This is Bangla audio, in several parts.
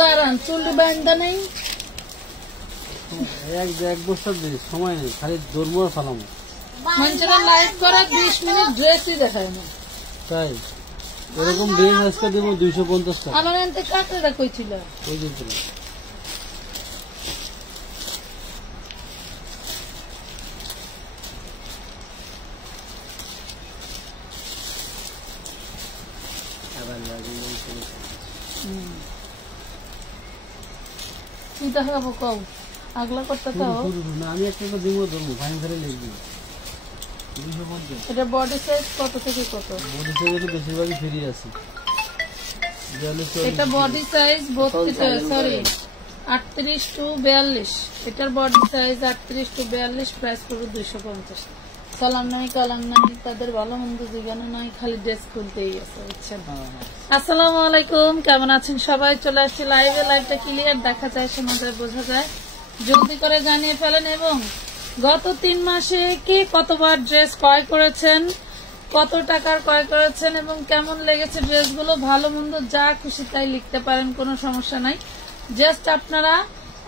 দাঁড়ান, চুলটি বান্ধা নেই, এক বছর সময় নেই, খালি দৌড় ফালামো। মানুষেরা লাইভ করা 20 মিনিট ড্রেসই দেখায় না। তাই এরকম ড্রেস আজকে দেবো 250 টাকা। আমার এনতে কাটটা কইছিল ওই দিন ছিল কি দেখাবো কও, আগলা করতে খাও না। আমি একটা দেবো ধরবো ভাই ধরে লিখবি। এটা বডি সাইজ কত থেকে কত? বডি সাইজ বেশিরভাগই ফ্রি আছে। এটা বডি সাইজ 38 টু 42। এটার বডি সাইজ 38 টু 42, প্রাইস পড়বে 250। সালাম নাই কালাম নাই, তাদের ভালো মন্দ জিজ্ঞানো নাই, খালি ড্রেস খুলতেই আছে, বুঝছেন। আসসালামু আলাইকুম, কেমন আছেন সবাই? চলে আসছি লাইভে। লাইভটা ক্লিয়ার দেখা যায়, শোনা যায়, বোঝা যায়, জলদি করে জানিয়ে ফেলেন। এবং গত 3 মাসে কে কতবার ড্রেস ক্রয় করেছেন, কত টাকার ক্রয় করেছেন এবং কেমন লেগেছে ড্রেসগুলো, ভালো মন্দ যা খুশি তাই লিখতে পারেন, কোনো সমস্যা নাই। জাস্ট আপনারা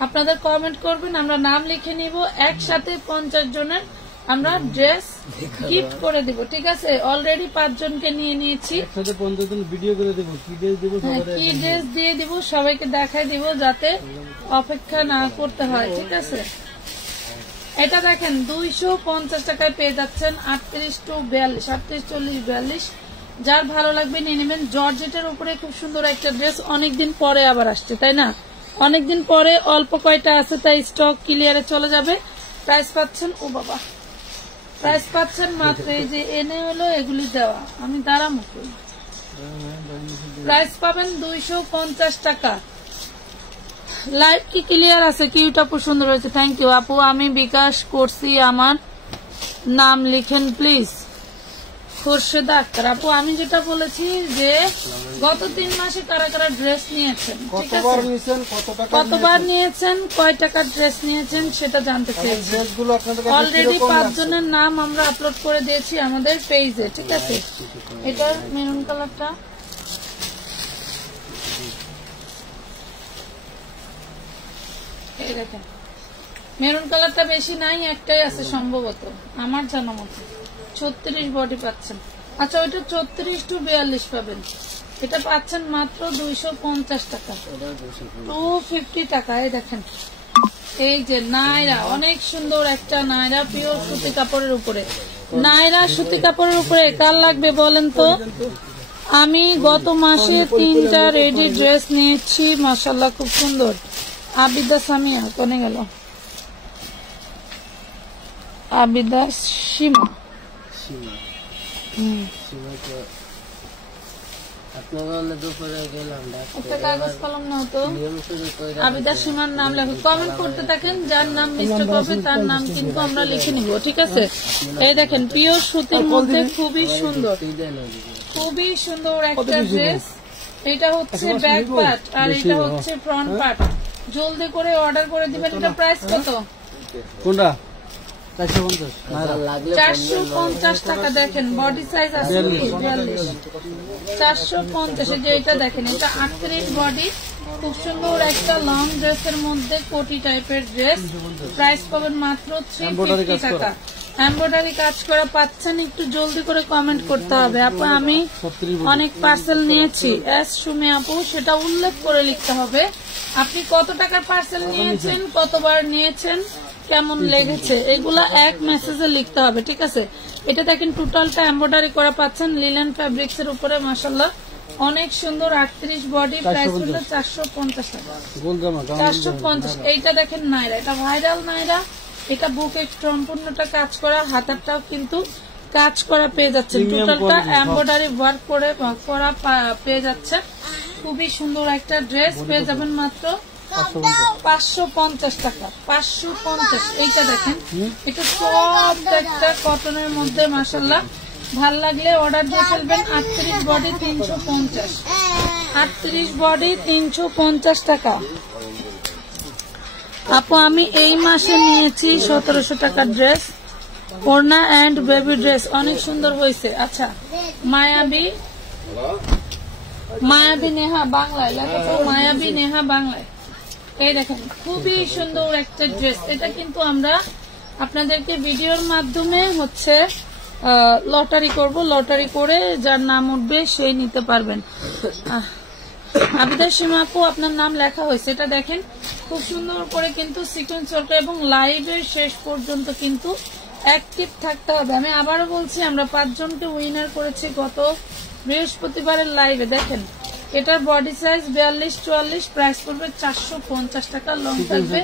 আপনাদের কমেন্ট করবেন, আমরা নাম লিখে নিব, একসাথে 50 জনের আমরা ড্রেস গিফট করে দিব, ঠিক আছে? অলরেডি 5 জনকে নিয়ে নিয়েছি, একসাথে 50 জন ভিডিও করে দেব। কি ড্রেস দেব, কি ড্রেস দিয়ে দিব সবাইকে দেখাই দিব, যাতে অপেক্ষা না করতে হয়, ঠিক আছে? এটা দেখেন 250 টাকায় পেয়ে যাচ্ছেন 38 টু 42, 38, 40, 42। যার ভালো লাগবে নিয়ে নেবেন। জর্জেটের উপরে খুব সুন্দর একটা ড্রেস, অনেকদিন পরে আবার আসছে, তাই না? অনেকদিন পরে, অল্প কয়টা আছে, তাই স্টক ক্লিয়ারে চলে যাবে। প্রাইস পাচ্ছেন, ও বাবা, প্রাইস পাচ্ছেন মাত্র, এই যে এনে হলো এগুলি দেওয়া, আমি দাঁড়াবো, প্রাইস পাবেন 250 টাকা। লাইভ কি ক্লিয়ার আছে? কিউটা খুব সুন্দর হয়েছে, থ্যাংক ইউ আপু। আমি বিকাশ করছি, আমার নাম লিখেন প্লিজ। খোরশেদা আক্তার আপু, আমি যেটা বলেছি যে গত 3 মাসে কারা কারা ড্রেস নিয়েছেন, ঠিক আছে, কতবার নিয়েছেন, কয় টাকার ড্রেস নিয়েছেন সেটা জানতে চাইছি। অলরেডি 5 জনের নাম আমরা আপলোড করে দিয়েছি আমাদের পেজে, ঠিক আছে? এটার মেরুন কালারটা এই দেখেন, মেরুন কালারটা বেশি নাই, একটাই আছে সম্ভবত আমার জানা মতো। 36 বডি পাচ্ছেন। আচ্ছা, ওইটা 34 টু 42 পাবেন। এটা পাচ্ছেন মাত্র 250 টাকা, 250 টাকা। এই দেখেন, এই যে নায়রা, অনেক সুন্দর একটা নায়রা, পিওর সুতি কাপড়ের উপরে, নায়রা সুতি কাপড়ের উপরে। কার লাগবে বলেন তো? আমি গত মাসে 3টা রেডি ড্রেস নিয়েছি, মাশাআল্লাহ খুব সুন্দর। আবিদা সামিয়া কোনে গেল? আবিদা সীমা, কাগজ কলম না হতো। আবিদা সীমার নাম লেখো, কমেন্ট করতে থাকেন, যার নাম মিস্টেক হবে তার নাম কিন্তু আমরা লিখে নিব, ঠিক আছে? এই দেখেন, পিওর সুতির মধ্যে খুবই সুন্দর, খুবই সুন্দর একটা ড্রেস। এটা হচ্ছে ব্যাক পার্ট আর এটা হচ্ছে ফ্রন্ট পার্ট। জলদি করে অর্ডার করে দিবেন। এটা প্রাইস কত? কোনটা? 450 টাকা। দেখেন বডি সাইজ আছে 42, 450। যে এটা দেখেন, এটা 38 বডি, খুব সুন্দর একটা লং ড্রেসের মধ্যে কোটি টাইপের ড্রেস। প্রাইস পাবেন মাত্র 350 টাকা। এমব্রয়ডারি কাজ করা পাচ্ছেন, একটু জলদি করে কমেন্ট করতে হবে। আপু আমি অনেক পার্সেল নিয়েছি, এস সুমি আপু, সেটা উল্লেখ করে লিখতে হবে। আপনি কত টাকার পার্সেল নিয়েছেন, কতবার নিয়েছেন, কেমন লেগেছে, এগুলা এক মেসেজে লিখতে হবে, ঠিক আছে? এটা দেখেন, টোটালটা এমব্রয়ডারি করা পাচ্ছেন লিলেন ফ্যাব্রিক্স এর উপরে, মাশাআল্লাহ অনেক সুন্দর। 38 বডি, প্রাইস হলো 450 টাকা, 450। এইটা দেখেন নায়রা, এটা ভাইরাল নায়রা। এটা বুকে সম্পূর্ণটা কাজ করা, হাতারটাও কিন্তু কাজ করা পেয়ে যাচ্ছে, টোটালটা এমব্রয়ডারি ওয়ার্ক করে করা পেয়ে যাচ্ছে। খুবই সুন্দর একটা ড্রেস পেয়ে যাবেন মাত্র 550 টাকা, 550। এইটা দেখেন, এটা সব একটা কটনের মধ্যে, মাশাআল্লাহ ভাল লাগলে অর্ডার দিয়ে ফেলবেন। 38 বডি 350, 38 বডি 350 টাকা। আপু আমি এই মাসে নিয়েছি 1700 টাকার ড্রেস, ওড়না এন্ড বেবি ড্রেস, অনেক সুন্দর হয়েছে। আচ্ছা, মায়াবী নেহা বাংলায় লেখা, মায়াবী নেহা বাংলায়। এই দেখেন খুবই সুন্দর একটা ড্রেস। এটা কিন্তু আমরা আপনাদেরকে ভিডিওর মাধ্যমে হচ্ছে লটারি করব, লটারি করে যার নাম উঠবে সেই নিতে পারবেন। আবিদা সীমা আপু আপনার নাম লেখা হয়েছে, এটা দেখেন খুব সুন্দর করে কিন্তু সিকোয়েন্স ওয়ার্ক, এবং লাইভের শেষ পর্যন্ত কিন্তু অ্যাক্টিভ থাকতে হবে। আমি আবারও বলছি, আমরা 5 জনকে উইনার করেছি গত বৃহস্পতিবারের লাইভে। দেখেন এটার বডি সাইজ 42-44, প্রাইস পড়বে 450 টাকা, লং থাকবে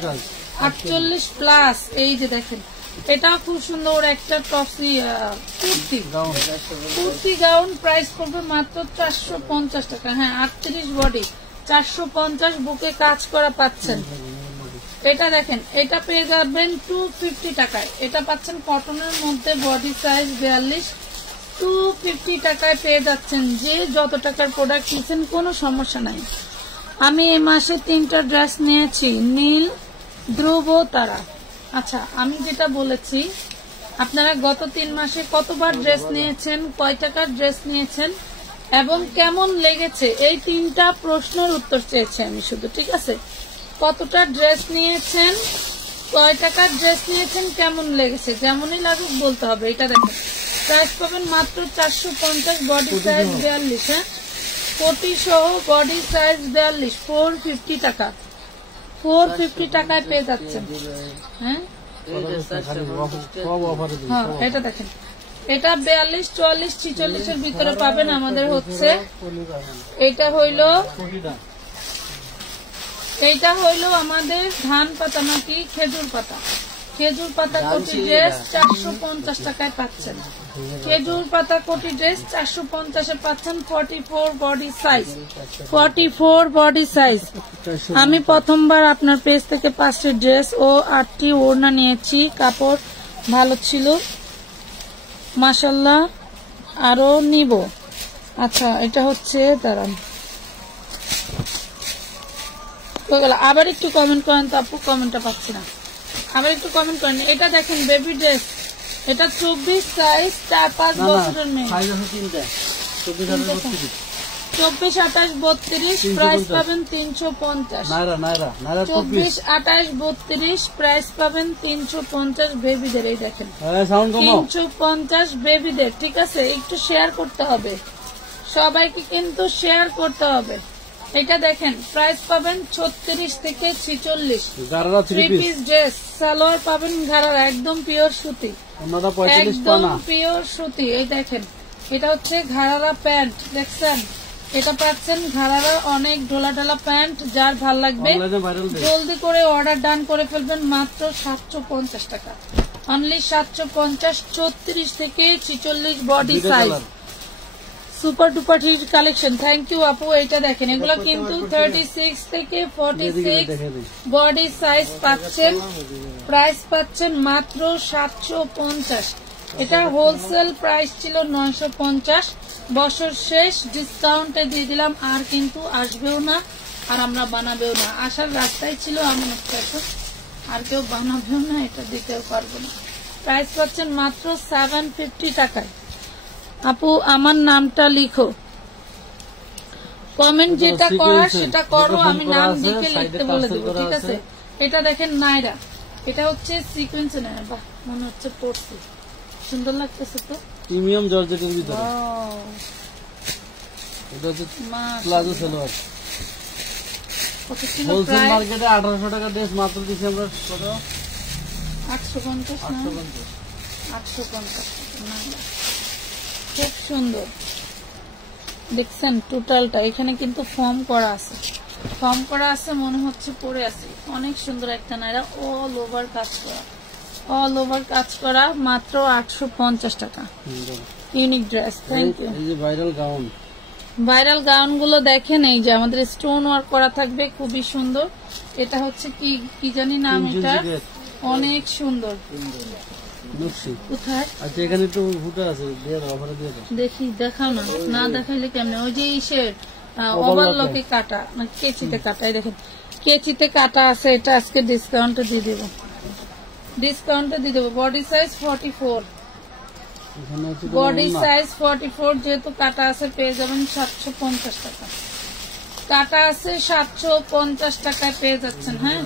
48 প্লাস। এই যে দেখেন এটাও খুব সুন্দর একটা টপসি কুর্তি গাউন, প্রাইস পড়বে মাত্র 450 টাকা। হ্যাঁ 38 বডি 450, বুকে কাজ করা পাচ্ছেন। এটা দেখেন এটা পেয়ে যাবেন 250 টাকায়, এটা পাচ্ছেন কটনের মধ্যে, বডি সাইজ 42, 250 টাকায় পেয়ে যাচ্ছেন। যে যত টাকার প্রোডাক্ট নিয়েছেন কোনো সমস্যা নাই। আমি এই মাসে 3টা ড্রেস নিয়েছি, নীল, ধ্রুব, তারা। আচ্ছা, আমি যেটা বলেছি, আপনারা গত 3 মাসে কতবার ড্রেস নিয়েছেন, কয় টাকার ড্রেস নিয়েছেন এবং কেমন লেগেছে, এই 3টা প্রশ্নের উত্তর চেয়েছি আমি শুধু। ঠিক আছে, কতটা ড্রেস নিয়েছেন, কয় টাকার ড্রেস নিয়েছেন, কেমন লেগেছে, যেমনই লাগুক বলতে হবে। এটা দেখেন প্রাইস পাবেন মাত্র 450, বডি সাইজ 42, হ্যাঁ কোটি সহ বডি সাইজ 42, 450 টাকা, 450 টাকায় পেয়ে যাচ্ছেন। হ্যাঁ এটা দেখেন এটা 42, 44, 46 এর ভিতরে পাবেন। আমাদের হচ্ছে এইটা হইলো আমাদের ধান পাতা নাকি খেজুর পাতা, খেজুর পাতা কোটি ড্রেস 450 টাকায় পাচ্ছেন। খেজুর পাতা কোটি ড্রেস 450-এ পাচ্ছেন, 44 বডি সাইজ, 44 বডি সাইজ। আমি প্রথমবার আপনার পেজ থেকে 5টি ড্রেস ও 8টি ওড়না নিয়েছি, কাপড় ভালো ছিল মাশাআল্লাহ, আরো নিব। আচ্ছা এটা হচ্ছে দাঁড়ান, আবার একটু কমেন্ট করেন তো আপু, কমেন্টটা পাচ্ছি না, আবার একটু কমেন্ট করেন। এটা দেখেন বেবি ড্রেস, এটা 24 সাইজ, 4-5 বছরের মেয়ে, 24, 28, 32, প্রাইস পাবেন 350, 24, 28, 32, প্রাইস পাবেন 350 বেবিদের। এই দেখেন 350 বেবিদের। ঠিক আছে, একটু শেয়ার করতে হবে, সবাইকে কিন্তু শেয়ার করতে হবে। এটা দেখেন প্রাইস পাবেন 36 থেকে 46, 3 পিস ড্রেস, সালোয়ার পাবেন ঘাড়ারা, একদম পিওর সুতি, একদম পিওর সুতি। এই দেখেন এটা হচ্ছে ঘাড়ারা প্যান্ট, দেখছেন এটা পাচ্ছেন ঘাড়ারা, অনেক ঢোলা ঢোলা প্যান্ট। যার ভাল লাগবে জলদি করে অর্ডার ডান করে ফেলবেন, মাত্র 750 টাকা, অনলি 750, 34 থেকে 46 body size, super duper hit collection. Thank you আপু। এটা দেখেন এগুলো কিন্তু 36 থেকে 46 বডি সাইজ পাচ্ছেন, প্রাইস পাচ্ছেন মাত্র 750। এটা হোলসেল প্রাইস ছিল 950, বছর শেষ ডিসকাউন্টে দিয়ে দিলাম, আর কিন্তু আসবেও না, আর আমরা বানাবেও না। আসার রাস্তায় ছিল এমন একটা, আর কেউ বানাবেও না, এটা দিতেও পারবো না। প্রাইস পাচ্ছেন মাত্র 750 টাকায়। আপু আমার নামটা লিখো, কমেন্ট যেটা করার সেটা করো, আমি নাম লিখে লিখতে বলে দেবো। ঠিক আছে, এটা দেখেন নাইরা, এটা হচ্ছে সিকোয়েন্স নাইরা, বাহ মনে হচ্ছে পড়ছি, সুন্দর লাগতেছে তো, প্রিমিয়াম জর্জেটের ভিতরে। এটা হচ্ছে প্লাজো সালোয়ার, হোলসেল মার্কেটে 1800 টাকা ড্রেস মাত্র দিচ্ছি আমরা কত, 850 খুব সুন্দর দেখছেন টোটালটা। এখানে কিন্তু ফর্ম করা আছে, ফর্ম করা আছে, মনে হচ্ছে পরে আছে। অনেক সুন্দর একটা নাইরা, অল ওভার কাজ করা, অল ওভার কাজ করা, মাত্র 850 টাকা। Unique dress. Thank you. এই যে ভাইরাল গাউন, ভাইরাল গাউন গুলো দেখেন, এই যে আমাদের স্টোন ওয়ার্ক করা থাকবে, খুবই সুন্দর। এটা হচ্ছে কি জানি নাম, এটা অনেক সুন্দর, নকশি কোথায়? আচ্ছা এখানে একটু ফুটা আছে, দিয়ে দাও, অফারে দিয়ে দাও। দেখি, দেখাও না, না দেখাইলে কেমনে? ওই যে ইসের ওভারলকে কাটা, মানে কেচিতে কাটা, এই দেখেন কেচিতে কাটা আছে। এটা আজকে ডিসকাউন্টে দিয়ে দেবো, ডিসকাউন্টে দিয়ে দেবো। বডি সাইজ 44, এখানে হচ্ছে বডি সাইজ 44, যেহেতু কাটা আছে পেয়ে যাবেন 750 টাকা। কাটা আছে 750 টাকায় পেয়ে যাচ্ছেন। হ্যাঁ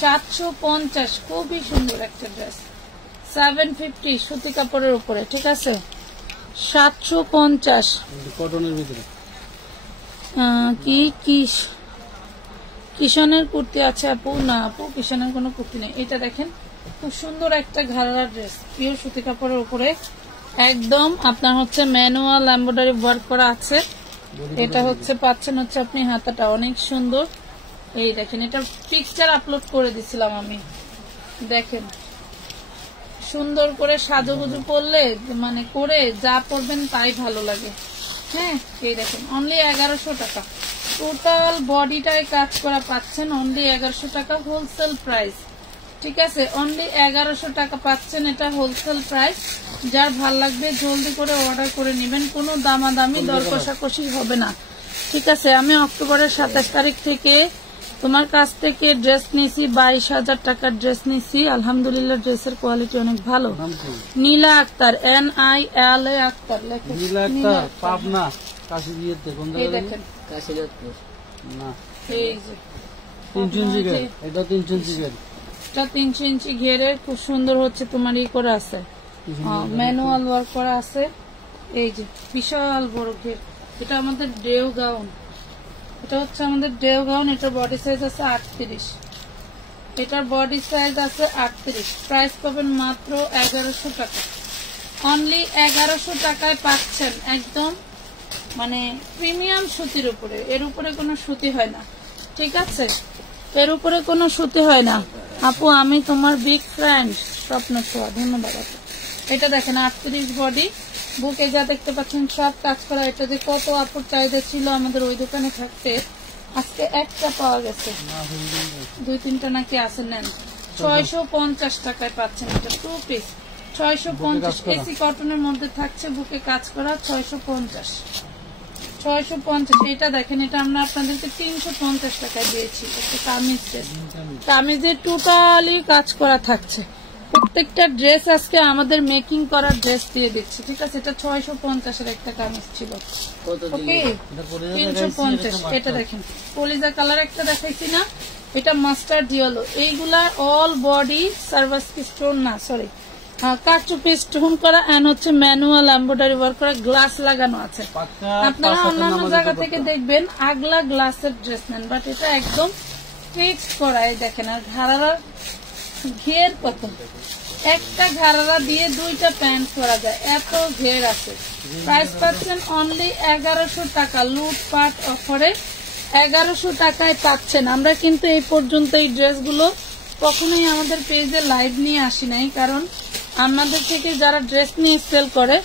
750, খুবই সুন্দর একটা ড্রেস। 750 সুতি কাপড়ের উপরে, ঠিক আছে। 750 কটনের ভিতরে কি কিষানের কুর্তি আছে আপু? না আপু, কিষানের কোনো কুর্তি নেই। এটা দেখেন খুব সুন্দর একটা ঘাড়া ড্রেস, পিওর সুতি কাপড়ের উপরে একদম আপনার হচ্ছে ম্যানুয়াল এমব্রয়ডারি ওয়ার্ক করা আছে। এটা হচ্ছে পাচ্ছেন হচ্ছে আপনি হাতাটা অনেক সুন্দর। এই দেখেন, এটা পিকচার আপলোড করে দিছিলাম আমি, দেখেন সুন্দর করে সাজুগুজু করলে মানে করে যা পরবেন তাই ভালো লাগে। হ্যাঁ এই দেখেন অনলি 1100 টাকা, টোটাল বডিটায় কাজ করা পাচ্ছেন অনলি 1100 টাকা, হোলসেল প্রাইস। ঠিক আছে, অনলি 1100 টাকা পাচ্ছেন, এটা হোলসেল প্রাইস। যার ভাল লাগবে জলদি করে অর্ডার করে নেবেন, কোনো দামাদামি দর কষাকষি হবে না। ঠিক আছে, আমি অক্টোবরের 27 তারিখ থেকে তোমার কাছ থেকে ড্রেস নিয়েছি, 22,000 টাকার ড্রেস নিয়েছি। আলহামদুলিল্লাহ ড্রেসের কোয়ালিটি অনেক ভালো। নীলা আক্তার, NILA আক্তার লেখে, নীলা আক্তার, পাবনা কাশিদিয়াতে। কোন এই দেখেন কাশিনাথপুর না, এই যে 3 ইঞ্চি ঘের, এটা 3 ইঞ্চি ঘের, এটা 3 ইঞ্চি ঘেরে খুব সুন্দর হচ্ছে তোমার ই করা আছে, ম্যানুয়াল ওয়ার্ক করা আছে। এই যে বিশাল বড় ঘের, এটা আমাদের ডেও গাউন, এটা হচ্ছে আমাদের ডেও গাউন। এটার বডি সাইজ আছে 38, এটার বডি সাইজ আছে 38। প্রাইস পাবেন মাত্র 1100 টাকা, অনলি 1100 টাকায় পাচ্ছেন একদম মানে প্রিমিয়াম সুতির উপরে। এর উপরে কোনো সুতি হয় না, ঠিক আছে, এর উপরে কোনো সুতি হয় না। আপু আমি তোমার বিগ ফ্রেন্ড স্বপ্ন ছোঁয়া, ধন্যবাদ আপু। এটা দেখেন 38 বডি, বুকে যা দেখতে পাচ্ছেন সব কাজ করা। এটা যে কত আপুর চাহিদা ছিল আমাদের ওই দোকানে থাকতে, আজকে একটা পাওয়া গেছে, 2-3টা নাকি আছে, নেন। 650 টাকায় পাচ্ছেন এটা, 2 পিস 650। এসি কটনের মধ্যে থাকছে, বুকে কাজ করা, 650। এটা দেখেন, এটা আমরা আপনাদেরকে 350 টাকায় দিয়েছি। একটা কামিজ ড্রেস, কামিজে টোটালি কাজ করা থাকছে। প্রত্যেকটা ড্রেস আজকে আমাদের মেকিং করা ড্রেস দিয়ে দিচ্ছি, ঠিক আছে। এটা 650-এর একটা কামিজ ছিল, ওকে 350। এটা দেখেন কলিজা কালার একটা দেখাইছি না, এটা মাস্টার্ড ইয়েলো। এইগুলা অল বডি সার্ভাসকি স্টোন না, সরি কারচুপি স্টোন করা এন্ড হচ্ছে ম্যানুয়াল এমব্রয়ডারি ওয়ার্ক করা, গ্লাস লাগানো আছে। আপনারা অন্যান্য জায়গা থেকে দেখবেন আগলা গ্লাসের ড্রেস নেন, বাট এটা একদম ফিক্সড করা। এই দেখেন, আর ঘাড়ার ঘের কত, একটা ঘাড়া দিয়ে 2টা প্যান্ট করা যায়, এত ঘের আছে। প্রাইস পাচ্ছেন অনলি 1100 টাকা, লুটপাট অফারে 1100 টাকায় পাচ্ছেন। আমরা কিন্তু এই পর্যন্ত এই ড্রেসগুলো কখনোই আমাদের পেজে লাইভ নিয়ে আসি নাই, কারণ আমাদের থেকে যারা ড্রেস নিয়ে সেল করে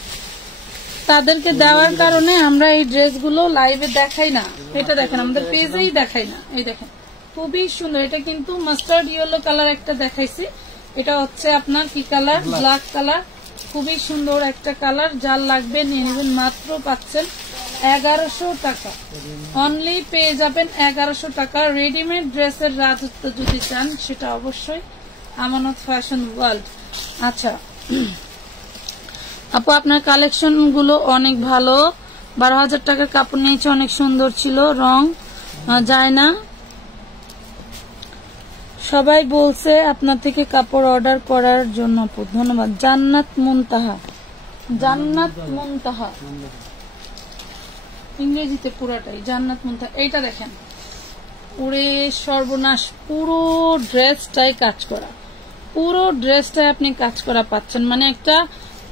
তাদেরকে দেওয়ার কারণে আমরা এই ড্রেসগুলো লাইভে দেখাই না। এটা দেখেন আমাদের পেজেই দেখাই না। এই দেখেন খুবই সুন্দর, এটা কিন্তু মাস্টার্ড ইয়েলো কালার একটা দেখাইছি, এটা হচ্ছে আপনার কি কালার, ব্ল্যাক কালার, খুবই সুন্দর একটা কালার। যার লাগবে নিয়ে নেবেন, মাত্র পাচ্ছেন 1100 টাকা, অনলি পেয়ে যাবেন 1100 টাকা। রেডিমেড ড্রেসের রাজত্ব যদি চান সেটা অবশ্যই আমানত ফ্যাশন ওয়ার্ল্ড। আচ্ছা আপু আপনার কালেকশন গুলো অনেক ভালো, 12,000 টাকার কাপড় নিয়েছে, অনেক সুন্দর ছিল, রং যায় না। সবাই বলছে আপনার থেকে কাপড় অর্ডার করার জন্য আপু, ধন্যবাদ। জান্নাত মুনতাহা, জান্নাত মুনতাহা ইংরেজিতে পুরাটাই জান্নাত মুনতাহা। এইটা দেখেন পুরে সর্বনাশ, পুরো ড্রেসটাই কাজ করা, পুরো ড্রেসটাই আপনি কাজ করা পাচ্ছেন। মানে একটা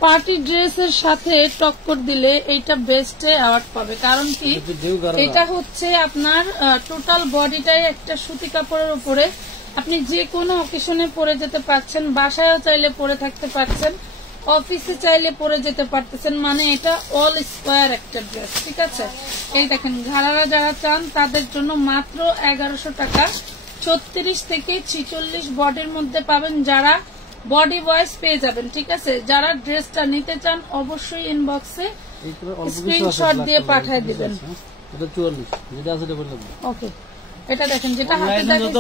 পার্টি ড্রেসের সাথে টক্কর দিলে এইটা বেস্টে অ্যাওয়ার্ড পাবে। কারণ কি, এটা হচ্ছে আপনার টোটাল বডিটাই একটা সুতি কাপড়ের উপরে, আপনি যে কোনো অকেশনে পরে যেতে পারছেন, বাসায়ও চাইলে পরে থাকতে পারছেন, অফিসে চাইলে পরে যেতে পারতেছেন। মানে এটা অল স্কোয়ার একটা ড্রেস, ঠিক আছে। এই দেখেন ঘাড়ারা যারা চান তাদের জন্য মাত্র 1100 টাকা, 36 থেকে 46 বডির মধ্যে পাবেন। যারা বডি ওয়াইজ পেয়ে যাবেন, ঠিক আছে। যারা ড্রেসটা নিতে চান অবশ্যই ইনবক্সে স্ক্রিনশট দিয়ে পাঠিয়ে দিবেন। এটা 44 যেটা আছে এটা বলে দেব। ওকে, এটা দেখেন যেটা হাতে দেখেন,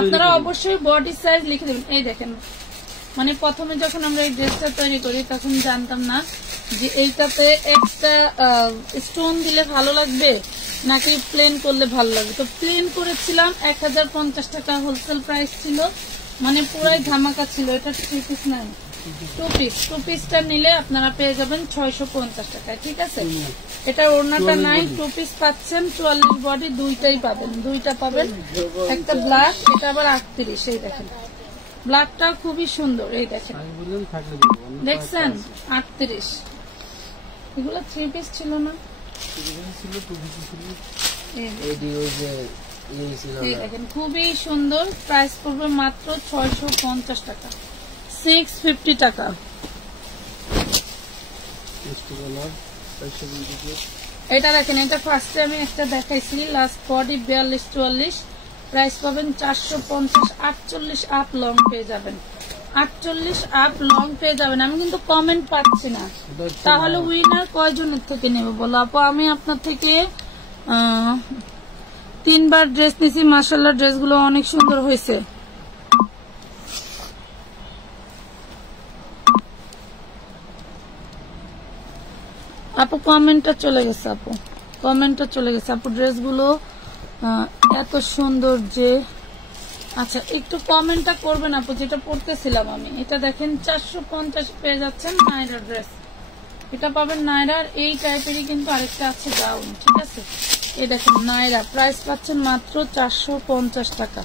আপনারা অবশ্যই বডি সাইজ লিখে দেবেন। এই দেখেন, মানে প্রথমে যখন আমরা এই ড্রেসটা তৈরি করি তখন জানতাম না যে এইটাতে একটা স্টোন দিলে ভালো লাগবে নাকি প্লেন করলে ভালো লাগবে। তো প্লেন করেছিলাম, 1050 টাকা হোলসেল প্রাইস ছিল, মানে পুরাই ধামাকা ছিল। এটা 3 পিস নাই, 2 পিস। 2 পিসটা নিলে আপনারা পেয়ে যাবেন 650 টাকায়, ঠিক আছে। এটা ওড়নাটা নাই, 2 পিস পাচ্ছেন, 44 বডি, দুইটাই পাবেন, দুইটা পাবেন। একটা ব্ল্যাক, এটা আবার 38। এই দেখেন ব্ল্যাকটা খুবই সুন্দর, এই দেখেন দেখছেন 38। এগুলো 3 পিস ছিল না, এই দেখেন খুবই সুন্দর। প্রাইস পড়বে মাত্র 650 টাকা, 650 টাকা। এটা দেখেন, এটা ফার্স্টে আমি একটা দেখাইছি, লাস্ট বডি 42-44, প্রাইস পাবেন 450। 48 আপ লং পেয়ে যাবেন, 48 আপ লং পেয়ে যাবেন। আমি কিন্তু কমেন্ট পাচ্ছি না, তাহলে উইনার কয়জনের থেকে নেবে বলো আপু? আমি আপনার থেকে 3 বার ড্রেস নিছি, মাশাআল্লাহ ড্রেসগুলো অনেক সুন্দর হয়েছে। আপু কমেন্টটা চলে গেছে, আপু কমেন্টটা চলে গেছে। আপু ড্রেসগুলো এত সুন্দর যে, আচ্ছা একটু কমেন্টটা করবেন আপু, যেটা পড়তেছিলাম আমি। এটা দেখেন 450 পেয়ে যাচ্ছেন নায়রা ড্রেস, এটা পাবেন নায়রার। এই টাইপেরই কিন্তু আরেকটা আছে গাউন, ঠিক আছে। এই দেখেন নায়রা, প্রাইস পাচ্ছেন মাত্র 450 টাকা,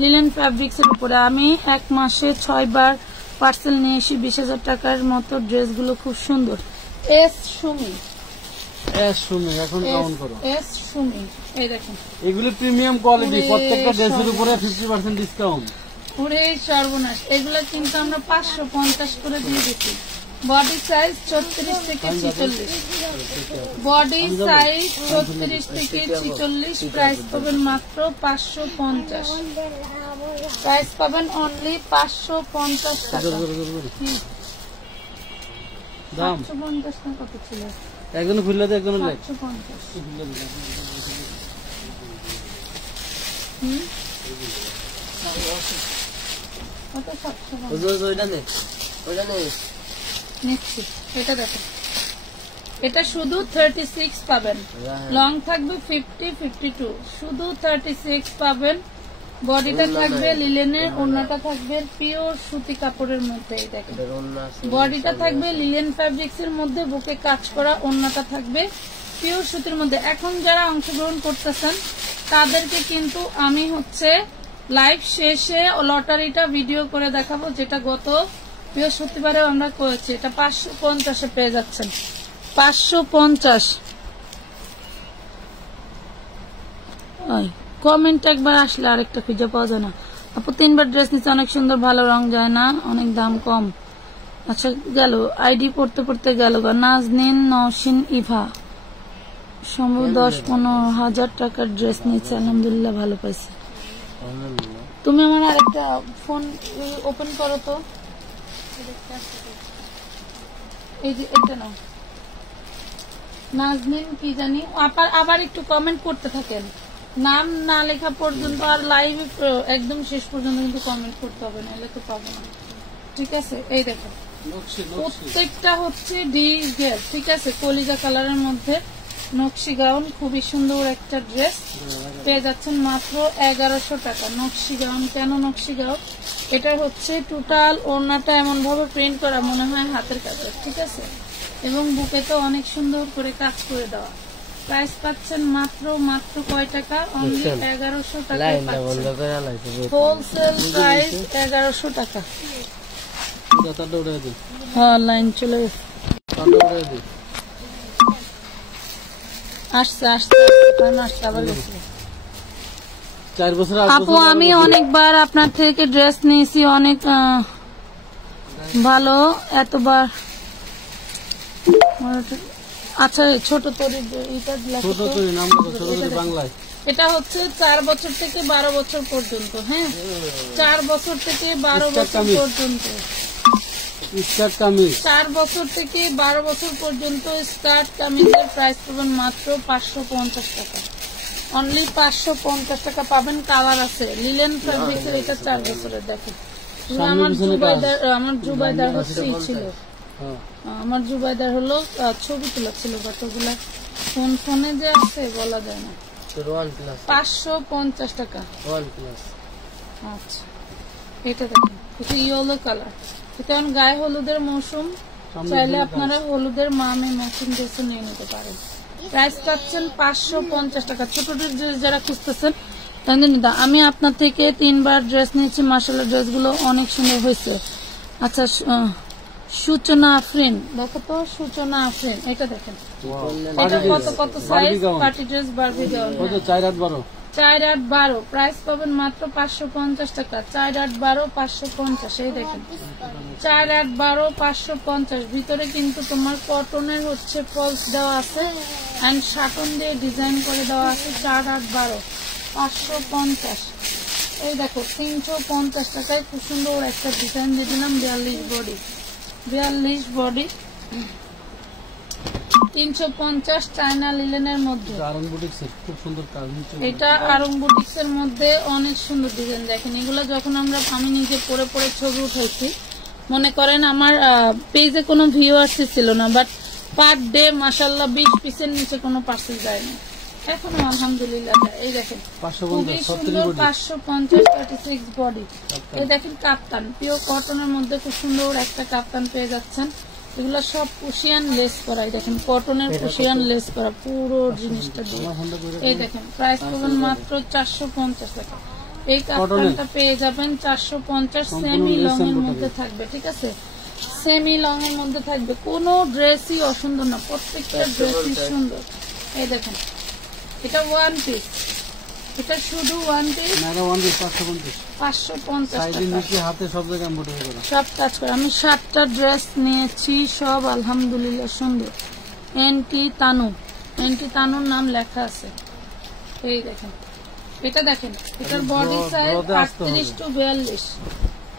লিলেন ফ্যাব্রিক্স এর উপরে। আমি 1 মাসে 6 বার পার্সেল নিয়ে এসি 20,000 টাকার মতো। ড্রেসগুলো খুব সুন্দর। এস সুমি, এখন কাউন্ট করো। এস সুমি, এই দেখেন এগুলো প্রিমিয়াম কোয়ালিটি, প্রত্যেকটা ড্রেসের উপরে 50% ডিসকাউন্ট। পুরে সর্বনাশ, এগুলো কিন্তু আমরা 550 করে দিয়ে দিচ্ছি। বডি সাইজ 34 থেকে 46, বডি সাইজ 34 থেকে 46। প্রাইস পাবেন মাত্র 550, প্রাইস পাবেন অনলি 550 টাকা। দাম 550 না কত ছিল? একজন খুললে তো একজন লাইক 550। কত? 750। নেক্সট এটা দেখো, এটা শুধু 36 পাবেন, লং থাকবে 50-52, শুধু 36 পাবেন। বডিটা থাকবে লিলেনের, ওড়নাটা থাকবে পিওর সুতি কাপড়ের মধ্যে। এই দেখেন বডিটা থাকবে লিলেন ফ্যাব্রিক্স এর মধ্যে, বুকে কাজ করা, ওড়নাটা থাকবে পিওর সুতির মধ্যে। এখন যারা অংশগ্রহণ করতেছেন তাদেরকে কিন্তু আমি লাইভ শেষে লটারিটা ভিডিও করে দেখাবো, যেটা গত বৃহস্পতিবারে আমরা করেছি। এটা 550 পেয়ে যাচ্ছেন, 550। কমেন্ট একবার আসলে আরেকটা খুঁজে পাওয়া যায় না। আপু 3 বার ড্রেস নিচ্ছে, অনেক সুন্দর, ভালো রং যায় না, অনেক দাম কম। আচ্ছা গেল, আইডি পড়তে পড়তে গেল। নাজনীন নওশিন ইভা, সম্ভব 10-15 হাজার টাকার ড্রেস নিচ্ছে, আলহামদুলিল্লাহ ভালো পাইছে। তুমি আমার আরেকটা ফোন ওপেন করো তো, এই যে এটা নাও। নাজনীন কি জানি, আবার একটু কমেন্ট করতে থাকেন, নাম না লেখা পর্যন্ত আর লাইভ একদম শেষ পর্যন্ত কিন্তু কমেন্ট করতে হবে, নাহলে তো পাবো না, ঠিক আছে। এই দেখো প্রত্যেকটা ডিজেল, ঠিক আছে, কলিজা কালারের মধ্যে নকশি গাউন, খুবই সুন্দর একটা ড্রেস পেয়ে যাচ্ছেন মাত্র 1100 টাকা। নকশি গাউন, কেন নকশি গাউন? এটা টোটাল ওড়নাটা এমন ভাবে প্রিন্ট করা, মনে হয় হাতের কাজের, ঠিক আছে, এবং বুকে তো অনেক সুন্দর করে কাজ করে দেওয়া। প্রাইস পাচ্ছেন মাত্র কয় টাকা? অনলি 1100 টাকা। হোলসেল প্রাইস 1100 টাকা। হ্যাঁ লাইন চলে গেছে, আসছে আবার গেছে। আপু আমি অনেকবার আপনার থেকে ড্রেস নিয়েছি, অনেক ভালো, এতবার। আচ্ছা ছোট তরি, এটা বাংলায় এটা হচ্ছে 4 বছর থেকে 12 বছর পর্যন্ত। হ্যাঁ, 4 বছর থেকে 12 বছর পর্যন্ত স্কার্ট কামিজ, 4 বছর থেকে 12 বছর পর্যন্ত স্কার্ট কামিজের প্রাইস পাবেন মাত্র 550 টাকা। অনলি 550 টাকা পাবেন। কালার আছে লিলেন ফ্যাব্রিক্সের, এটা 4 বছরের। দেখেন আমার জুবাইদার হচ্ছে ছিল, আমার জুবাইদার হলো ছবি তোলা ছিল, বাট ওগুলা ফোনে যে আছে বলা যায় না। 550 টাকা। আচ্ছা, এটা দেখেন, এটা ইয়েলো কালার। এখন গায়ে হলুদের মৌসুম, চাইলে আপনারা হলুদের মামে মৌসুম ড্রেস নিয়ে নিতে পারেন। প্রাইস পাচ্ছেন 550 টাকা। ছোটদের ড্রেস যারা খুঁজতেছেন তাদের নিতে। আমি আপনার থেকে 3 বার ড্রেস নিয়েছি, মাশাআল্লাহ ড্রেসগুলো অনেক সুন্দর হয়েছে। আচ্ছা, সূচনা আফরিন, দেখো তো সূচনা আফরিন, এটা দেখেন, এটা কত size party dress Barbie gown, 4/8/12। Price পাবেন মাত্র 550 টাকা। 4/8/12 550। এই দেখেন 4/8/12 550। ভিতরে কিন্তু তোমার কটনের হচ্ছে ফলস দেওয়া আছে এন্ড শাটন দিয়ে ডিজাইন করে দেওয়া আছে। 4/8/12 550। এই দেখো 350 টাকায় খুব সুন্দর একটা ডিজাইন দিয়ে দিলাম। 42 বডি, 42 বডি, 350 চায়না লিলেনের মধ্যে। এটা আরং বুটিক্সের মধ্যে অনেক সুন্দর ডিজাইন। দেখেন এগুলো যখন আমি নিজে পরে পরে ছবি উঠাইছি, মনে করেন আমার পেজে কোনো ভিউ আসছিল না, বাট পার ডে মাশাআল্লাহ 20 পিসের নিচে কোনো পার্সেল যায়নি, এখনো আলহামদুলিল্লাহ। এই দেখেন খুবই সুন্দর 550 36 বডি। এই দেখেন কাপ্তান, পিওর কটনের মধ্যে খুব সুন্দর একটা কাপ্তান পেয়ে যাচ্ছেন। এগুলো সব কুশিয়ান লেস করা। দেখেন কটনের কুশিয়ান লেস করা পুরো জিনিসটা দিয়ে। এই দেখেন প্রাইস পাবেন মাত্র 450 টাকা। এই কাপ্তানটা পেয়ে যাবেন 450। সেমি লং এর মধ্যে থাকবে, ঠিক আছে, সেমি লং এর মধ্যে থাকবে। কোনো ড্রেসই অসুন্দর না, প্রত্যেকটা ড্রেসই সুন্দর। এই দেখেন এটা ওয়ান পিস, এটা শুধু ওয়ান পিস 550 সব কাজ করে। আমি 7টা ড্রেস নিয়েছি, সব আলহামদুলিল্লাহ সুন্দর। এনটি তানুর নাম লেখা আছে। এই দেখেন এটা, দেখেন এটার বডি সাইজ 38 to 42,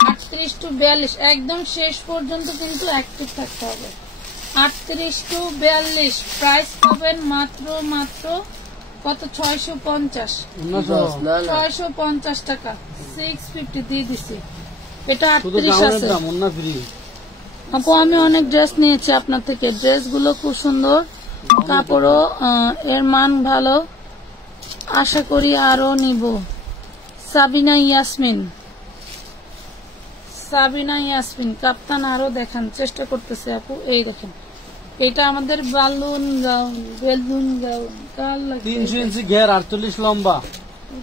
38 to 42। একদম শেষ পর্যন্ত কিন্তু অ্যাক্টিভ থাকতে হবে। 38 to 42। প্রাইস পাবেন মাত্র কত, 650 টাকা। 650 দিয়ে দিছি। এটা 38 আছে আপু। আমি অনেক ড্রেস নিয়েছি আপনার থেকে, ড্রেসগুলো খুব সুন্দর, কাপড়ও এর মান ভালো, আশা করি আরো নিব। সাবিনা ইয়াসমিন কাপ্তান আরো দেখান, চেষ্টা করতেছে আপু। এই দেখেন এটা আমাদের বেলুন গাউন, কাল লাগে 300 ইঞ্চি ঘের, 48 লম্বা,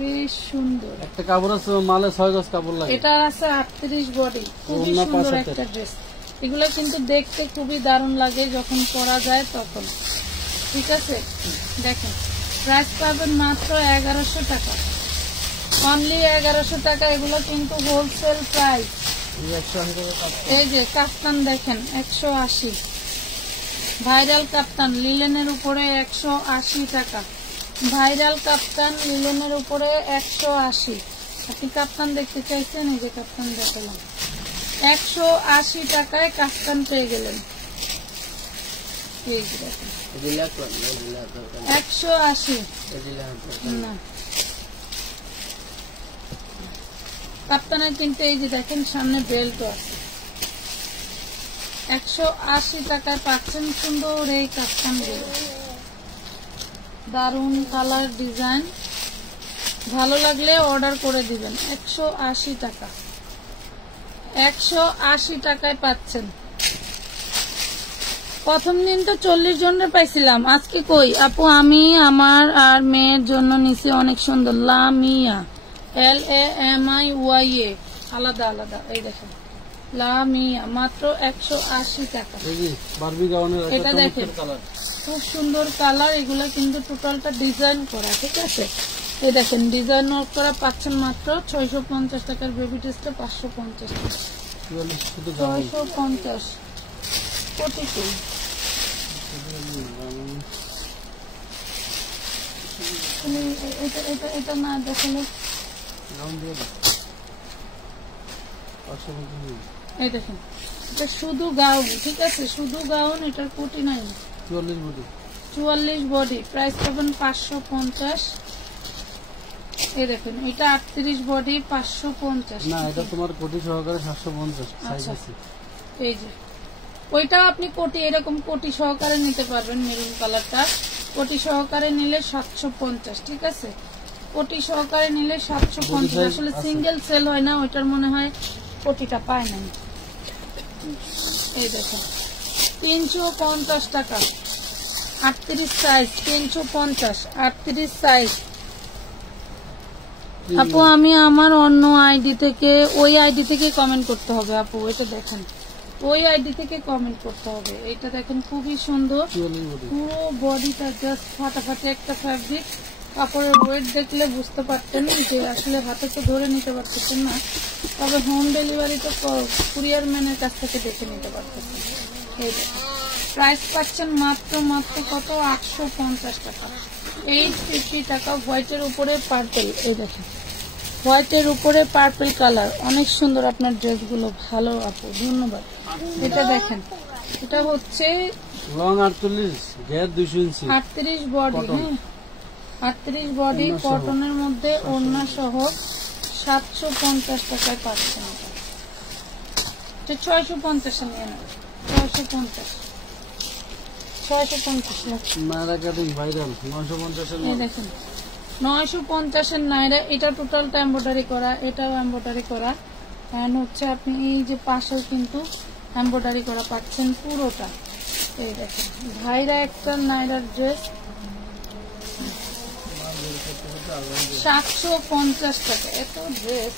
বেশ সুন্দর একটা কাপড় আছে, মালে 6 গজ কাপড় লাগে। এটা আছে 38 বডি, খুবই সুন্দর একটা ড্রেস। এগুলো কিন্তু দেখতে খুবই দারুণ লাগে যখন পরা যায় তখন, ঠিক আছে। দেখেন প্রাইস পাবেন মাত্র 1100 টাকা, অনলি 1100 টাকা। এগুলো কিন্তু হোলসেল প্রাইস। এই যে কাপ্তান দেখেন 180, ভাইরাল কাপ্তান লিলেনের উপরে 180 টাকা, ভাইরাল কাপ্তান লিলেনের উপরে 180। আপনি কাপ্তান দেখতে চাইছেন, এই যে কাপ্তান দেখালাম, 180 টাকায় কাপ্তান পেয়ে গেলেন। এই যে দেখেন 180 না কাপ্তানের কিন্তু এই যে দেখেন সামনে বেল্টও আছে। 180 টাকায় পাচ্ছেন সুন্দর এই কাপ্তানগুলো। দারুন কালার, ডিজাইন ভালো লাগলে অর্ডার করে দিবেন। 180 টাকা, 180 টাকায় পাচ্ছেন। প্রথম দিন তো 40 জনের পাইছিলাম, আজকে কই আপু? আমি আমার আর মেয়ের জন্য নিছি, অনেক সুন্দর। লামিয়া, LAMIYA, আলাদা আলাদা। এই দেখেন লামিয়া মাত্র 180 টাকা। এটা দেখেন খুব সুন্দর কালার। এগুলা কিন্তু টোটালটা ডিজাইন করা, ঠিক আছে। এই দেখেন ডিজাইন করা পাচ্ছেন মাত্র 650 টাকার। বেবি ড্রেসটা 550 টাকা, 650 42। তুমি এটা না দেখালে এই দেখেন, এটা শুধু গাউন, ঠিক আছে, শুধু গাউন, এটার কোটি নাই। 44 বডি, প্রাইস পাবেন 550। এই দেখেন, এটা 38 বডি, 550। না, এটা তোমার কোটি সহকারে 750 সাইজ আছে। এই যে ওইটা আপনি কোটি, এরকম কোটি সহকারে নিতে পারবেন। মেরুন কালারটা কোটি সহকারে নিলে 750, ঠিক আছে, কোটি সহকারে নিলে 750। আসলে সিঙ্গেল সেল হয় না, ওইটার মনে হয় কোটিটা পায় না। এই দেখো 350 টাকা, 38 সাইজ, 350, 38 সাইজ। আপু আমি আমার অন্য আইডি থেকে, ওই আইডি থেকে কমেন্ট করতে হবে আপু, এটা দেখেন, ওই আইডি থেকে কমেন্ট করতে হবে। এটা দেখেন খুবই সুন্দর, পুরো বডিটা জাস্ট ফাটাফাটি একটা ফ্যাব্রিক। কাপড়ের ওয়েট দেখলে বুঝতে পারতেন যে আসলে হাতে তো ধরে নিতে পারতেছেন না, তবে হোম ডেলিভারি তো কুরিয়ার ম্যানের কাছ থেকে দেখে নিতে পারতেছেন। এই দেখেন প্রাইস পাচ্ছেন মাত্র কত, 850 টাকা, 850 টাকা। হোয়াইটের উপরে পার্পল, এই দেখেন হোয়াইটের উপরে পার্পল কালার, অনেক সুন্দর আপনার ড্রেসগুলো, ভালো আপু, ধন্যবাদ। এটা দেখেন, এটা হচ্ছে লং 48, ঘের 200 ইঞ্চি, 38 বডি, হ্যাঁ 38 বডি, কটনের মধ্যে ওড়না সহ 750 টাকায় পাচ্ছেন। এটা 650 নিয়ে নেন, 650 নায়রা কাটিং ভাইরাল 950 এর। এই দেখেন 950 এর নাইরা, এটা টোটালটা এমব্রয়ডারি করা, এটাও এমব্রয়ডারি করা, এন্ড হচ্ছে আপনি এই যে পাশেও কিন্তু এমব্রয়ডারি করা পাচ্ছেন পুরোটা। এই দেখেন ভাইরা একটা নাইরার ড্রেস 750 টাকা, এত ড্রেস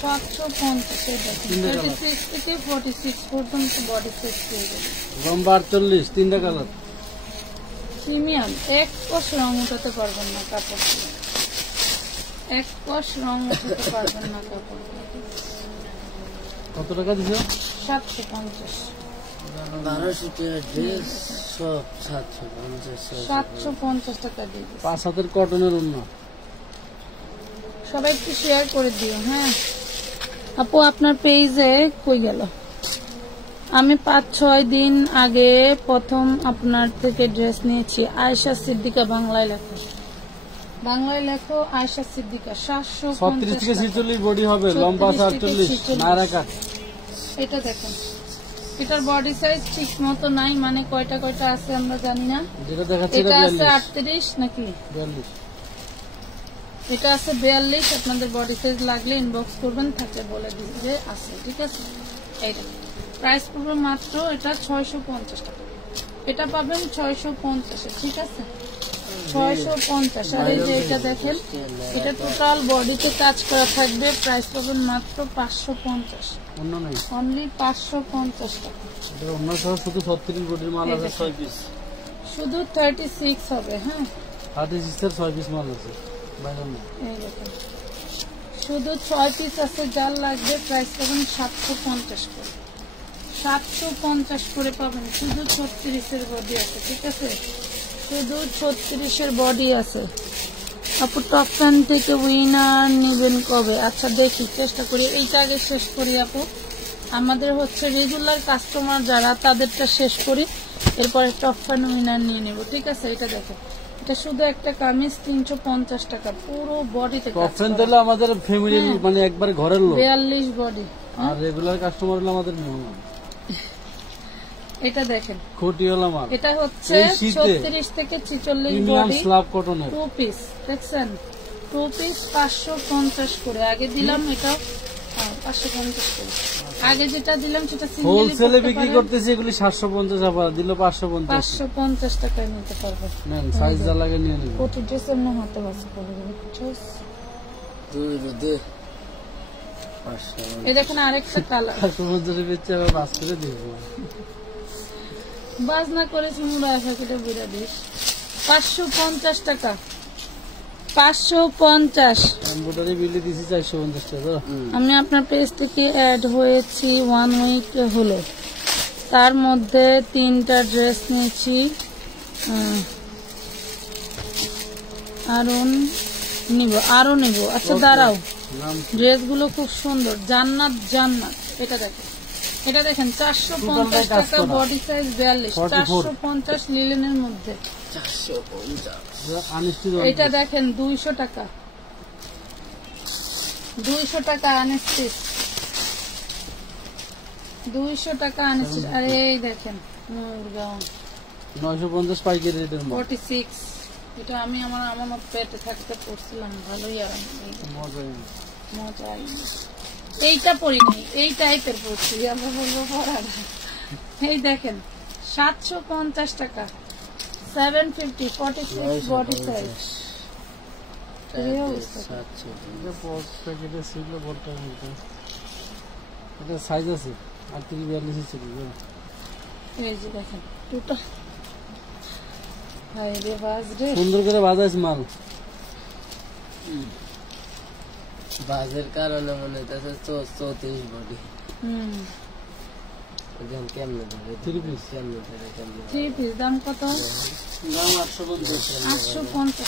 750। এই দেখেন 36 থেকে 46 পর্যন্ত বডি সাইজ পেয়ে যাবেন। লম্বা 48, 3টা কালার, প্রিমিয়াম, এক কষ রং উঠাতে পারবেন না কাপড়, এক কষ রং উঠাতে পারবেন না কাপড়। কত টাকা দিছো? 750। 750 টাকা দিয়ে 5 হাতের কটনের ওড়না। সবাই একটু শেয়ার করে দিও। হ্যাঁ আপু আপনার পেজে কই গেল? আমি 5-6 দিন আগে প্রথম আপনার থেকে ড্রেস নিয়েছি। আয়েশা সিদ্দিকা, বাংলায় লেখো, বাংলায় লেখো আয়েশা সিদ্দিকা। 36 থেকে 46 বডি হবে, লম্বা 48, নায়রা কাট। এটা দেখেন, এটার বডি সাইজ ঠিক মতো নাই, মানে কয়টা আছে আমরা জানি না। যেটা দেখাচ্ছি এটা আছে 38 নাকি 42, এটা আছে 42। আপনাদের বডি সাইজ লাগলে ইনবক্স করবেন, থাকে বলে দিই যে আছে, ঠিক আছে। এইটা প্রাইস পড়বে মাত্র এটা 650 টাকা, এটা পাবেন 650 এ, ঠিক আছে 650। আর এই যে এটা দেখেন, এটা টোটাল বডিতে কাজ করা থাকবে, প্রাইস পাবেন মাত্র 550, অন্য নাই, অনলি 550 টাকা। এটা অন্য সহ শুধু 36 বডির মাল আছে 6 পিস, শুধু 36 হবে। হ্যাঁ 36 এর 6 পিস মাল আছে বাইরে না। এই দেখেন শুধু 6 পিস আছে, যার লাগবে প্রাইস পাবেন 750 করে, 750 করে পাবেন। শুধু 36 এর বডি আছে, ঠিক আছে, শুধু 36 এর বডি আছে। আপু টপ 10 থেকে উইনার নেবেন কবে? আচ্ছা দেখি, চেষ্টা করি, এইটা আগে শেষ করি আপু। আমাদের হচ্ছে রেগুলার কাস্টমার যারা, তাদেরটা শেষ করি, এরপরে টপ 10 উইনার নিয়ে নেব, ঠিক আছে। এটা দেখো, এটা শুধু একটা কামিজ 350 টাকা, পুরো বডিতে টপ 10 তাহলে আমাদের ফ্যামিলি, মানে একবার ঘরের লোক, 42 বডি। আর রেগুলার কাস্টমার হলো আমাদের মেহমান। এটা দেখেন কোটিওয়ালা মাল, এটা হচ্ছে 36 থেকে 46 বডি, স্ল্যাব কটনের 2 পিস, দেখছেন 2 পিস 550 করে। আগে দিলাম এটা 550 করে, আগে যেটা দিলাম সেটা সিঙ্গেল হোলসেলে বিক্রি করতেছি, এগুলি 750 আবার দিল 550 টাকায় নিতে পারবে। নেন, সাইজ যা লাগে নিয়ে নিন। কোটি ড্রেসের না হাতে বাস করে দেবে। এই দেখেন আরেকটা কালার, 550 বেচে আবার বাস করে দিব, বাজ না করেছি মুড়া প্যাকেটে বুড়া দিস। 550 টাকা, 550। এমব্রয়ডারি বিলে দিছি 450 টাকা। আমি আপনার পেজ থেকে অ্যাড হয়েছি 1 উইক হলো, তার মধ্যে 3টা ড্রেস নিয়েছি। আরো নিব। আচ্ছা দাঁড়াও, ড্রেসগুলো খুব সুন্দর। জান্নাত জান্নাত, এটা দেখেন 450 টাকা, বডি সাইজ 42, 450 লিলেনের মধ্যে। এটা দেখেন 200 টাকা, 200 টাকা আনস্টিচ, 200 টাকা আনস্টিচ। আর এই দেখেন 950 পাইকারি রেটের মধ্যে 46। এটা আমি আমার পেটে থাকতে পড়ছিলাম, ভালোই আরাম, মজা। এইটা পরিনি, এই টাইপের পড়ছি, আমরা বলবো পরার। এই দেখেন 750 টাকা, 750, 46 বডি সাইজ। এটা সাইজ আছে 38-42 ছিল। এই যে দেখেন দুটো, হাই রে বাজ রে, সুন্দর করে বাজাইছ মাল। বাজের কারণে মনে হইতেছে 34 বডি। কেমনে ধরে 3 পিস? কেমনে ধরে 3 পিস দাম কত? দাম 850।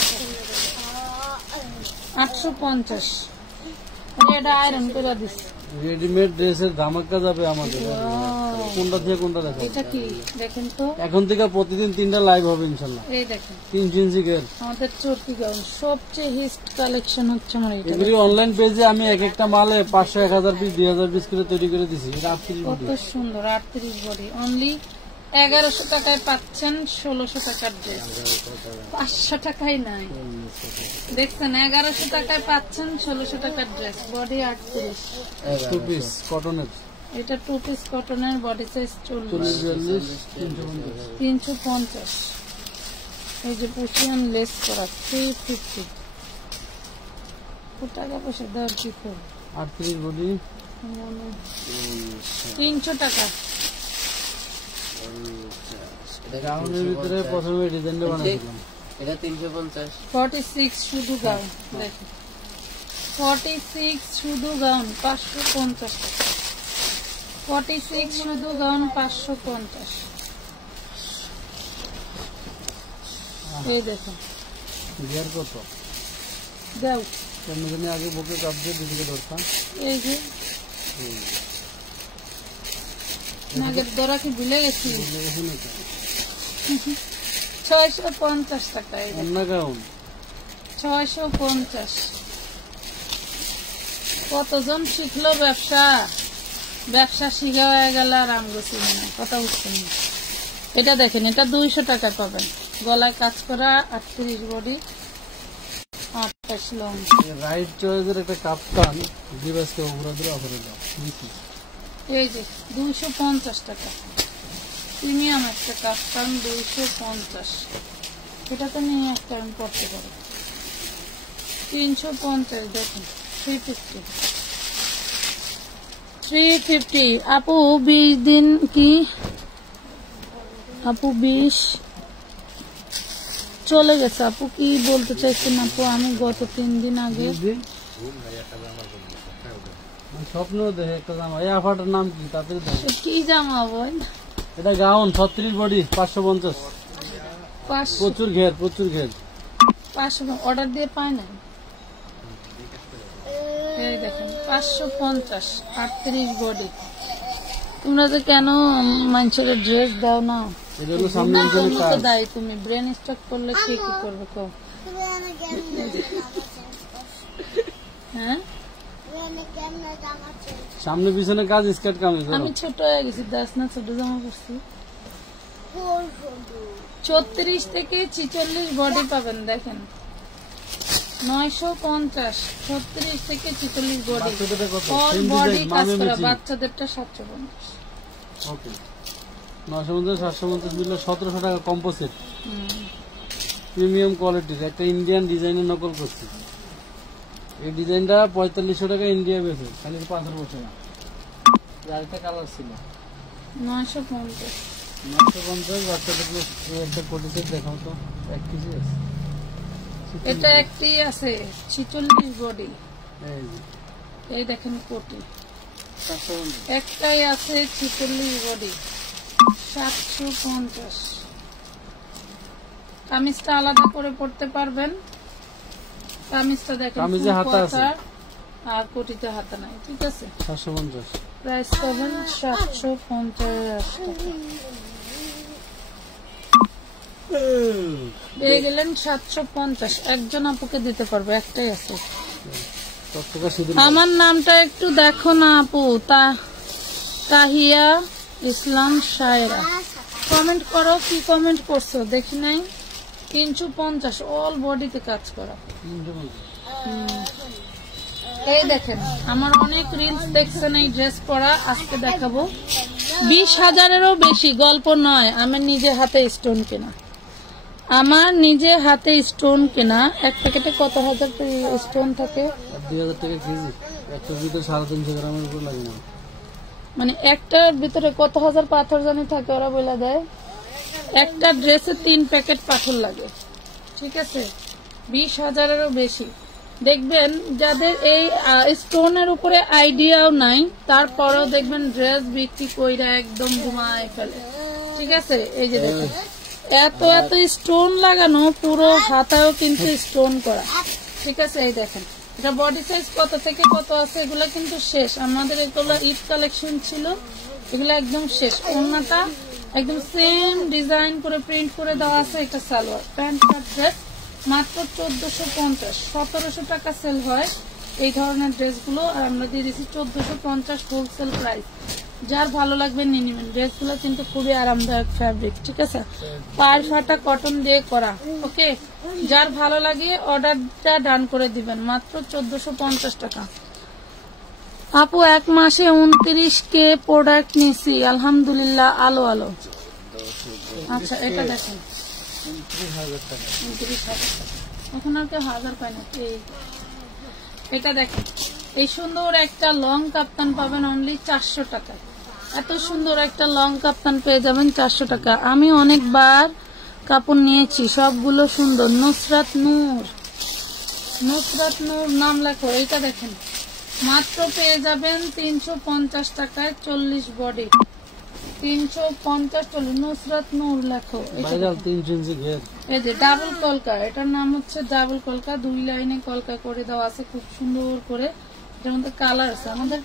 850। এটা আয়রন করে দিস। রেডিমেড ড্রেসের ধামাকা যাবে আমাদের। কোনটা থেকে কোনটা দেখো? এটা কি দেখেন তো, এখন থেকে প্রতিদিন 3টা লাইভ হবে ইনশাআল্লাহ। এই দেখেন 3 ইঞ্চি গের আমাদের চরকি গাউন সবচেয়ে হিট কালেকশন হচ্ছে আমার এটা। এগুলি অনলাইন পেজে আমি এক একটা মালে 500, 1000 পিস, 2000 পিস করে তৈরি করে দিছি। এটা 38 কত বডি। সুন্দর, 38 বডি, অনলি 1100 টাকায় পাচ্ছেন 1600 টাকার ড্রেস। 500 টাকাই নাই, দেখছেন 1100 টাকায় পাচ্ছেন 1600 টাকার ড্রেস, বডি 38। 2 পিস কটনের, এটা 2 পিস কটনের, বডি সাইজ 40, 42, 350। এই যে পুশিয়ান লেস করা 350। টাকা পয়সা দেওয়ার কি করব? 38 বডি 300 টাকা। গাউনের ভিতরে প্রথমে ডিজাইনটা বানাইছিলাম। এটা 350। 46 শুধু গাউন, দেখেন 46 শুধু গাউন 550 টাকা। 46 শুধু গাউন 550। এই দেখুন গিয়ার কত দাও, কেমন জানি আগে বুকে কাপ দিয়ে দিদিকে ধরতাম। এই যে নাগের দরা কি ভুলে গেছি। 650 টাকা, এই দেখুন অন্য গাউন 650। কতজন শিখলো ব্যবসা, ব্যবসা শিখা হয়ে গেল আর আমগো না, কথা বুঝছেন না। এটা দেখেন, এটা 200 টাকা পাবেন, গলায় কাজ করা, 38 বডি, 28 লং। রাইট চয়েসের একটা কাপ্তান দিবাসকে ওপরে ধরে অফারে দাও। এই যে 250 টাকা, প্রিমিয়াম একটা কাপ্তান 250। এটাতে নিয়ে একটা আমি পড়তে পারো 350। দেখুন 350। আপু 20 দিন কি, আপু 20 চলে গেছে। আপু কি বলতে চাইছেন? আপু আমি গত 3 দিন আগে স্বপ্ন দেখে একটা জামা। এই আফাটার নাম কি? তাদের কি জামা বল? এটা গাউন 36 বডি 550। 500 প্রচুর ঘের, প্রচুর ঘের। 500 অর্ডার দিয়ে পায় না। এই দেখেন 550, 38 বডি। তোমরা যে কেন মানুষের ড্রেস দাও না? এটা হলো সামনে পিছনে কাজ। দাই তুমি ব্রেন স্টক করলে কি কি করবে কো? হ্যাঁ সামনে পিছনে কাজ, স্কার্ট কামিজ। আমি ছোট হয়ে গেছি, 10 না ছোট জামা পরছি। 34 থেকে 46 বডি পাবেন, দেখেন 950, 36 থেকে 46 বডি, বাচ্চাদেরটা কত? অল Same বডি design, কাজ মামে করা। matching। বাচ্চাদেরটা 750। ওকে 950, 750 মিলে 1700 টাকা কম্পোজিট প্রিমিয়াম কোয়ালিটির একটা ইন্ডিয়ান ডিজাইনের নকল করছি। এই ডিজাইনটা 4500 টাকা ইন্ডিয়া বেছে, খালি 5 বছর না। আরেকটা কালার ছিল 950। 950। বাচ্চাদের একটা কোটি সেট দেখাও তো, এক কেজি আছে। এটা একটি আছে 46 বডি, এই যে এই দেখেন কোটি। 750। একটাই আছে 46 বডি, 750। কামিজটা আলাদা করে পড়তে পারবেন, কামিজটা দেখেন, কামিজে full হাতা আছে। কতার আর কোটিতে হাতা নাই, ঠিক আছে। 750। প্রাইস পাবেন 750 টাকা। পেয়ে গেলেন 750। একজন আপুকে দিতে পারবে, একটাই আছে। তক্তকা সিঁদুর আমার নামটা একটু দেখো না আপু, তাহিয়া ইসলাম শায়রা। কমেন্ট করো, কি কমেন্ট করছো দেখি নাই। 350 অল বডিতে কাজ করা। 350। এই দেখেন, আমার অনেক রিলস দেখছেন এই ড্রেস পরা, আজকে দেখাবো। 20,000-এরও বেশি, গল্প নয়। আমি নিজে হাতে স্টোন কেনা, আমার নিজে হাতে স্টোন কেনা। এক প্যাকেটে কত হাজার স্টোন থাকে? 2000 টাকা কেজি। একটা ভিতরে 350 গ্রামের উপর লাগে না। মানে একটার ভিতরে কত হাজার পাথর জানি থাকে, ওরা বলে দেয়। একটা ড্রেসে 3 প্যাকেট পাথর লাগে, ঠিক আছে। 20,000-এরও বেশি। দেখবেন যাদের এই স্টোনের উপরে আইডিয়াও নাই, তারপরেও দেখবেন ড্রেস বিক্রি কইরা একদম ঘুমায় ফেলে, ঠিক আছে। এই যে দেখেন, এত এত স্টোন লাগানো, পুরো হাতায়ও কিন্তু স্টোন করা, ঠিক আছে। এই দেখেন, এটা বডি সাইজ কত থেকে কত আছে, এগুলা কিন্তু শেষ। আমাদের এগুলো ঈদ কালেকশন ছিল, এগুলো একদম শেষ। ওড়নাটা একদম সেম ডিজাইন করে প্রিন্ট করে দেওয়া আছে। এটা সালোয়ার, প্যান্ট শার্ট ড্রেস মাত্র 1450। 1700 টাকা সেল হয় এই ধরনের ড্রেসগুলো, আর আমরা দিয়ে দিচ্ছি 1450 হোলসেল প্রাইস। যার ভালো লাগবে নিয়ে নেবেন। ড্রেসগুলো কিন্তু খুবই আরামদায়ক ফ্যাব্রিক, ঠিক আছে। পায়ের ফাটা কটন দিয়ে করা, ওকে। যার ভালো লাগে অর্ডারটা ডান করে দিবেন, মাত্র 1450 টাকা। আপু 1 মাসে 29K প্রোডাক্ট নিছি, আলহামদুলিল্লাহ। আলো আলো। আচ্ছা, এটা দেখেন 29,000 টাকা। 29,000 টাকা। এখন আর কেউ 1000 পায় না। এটা দেখেন, এই সুন্দর একটা লং কাপ্তান পাবেন অনলি 400 টাকা। এত সুন্দর একটা লং কাপ্তান পেয়ে যাবেন 400 টাকা। আমি অনেকবার কাপড় নিয়েছি, সবগুলো সুন্দর। নুসরাত নূর, নুসরাত নূর নাম লেখো। এটা দেখেন, মাত্র পেয়ে যাবেন 350 টাকায় 40 বডি। 350 40। নুসরাত নূর লেখো। ভাইরাল 3 ইঞ্চি ঘের। এই যে ডাবল কলকা, এটার নাম হচ্ছে ডাবল কলকা। 2 লাইনে কলকা করে দেওয়া আছে খুব সুন্দর করে। এটার মধ্যে কালার আছে, আমাদের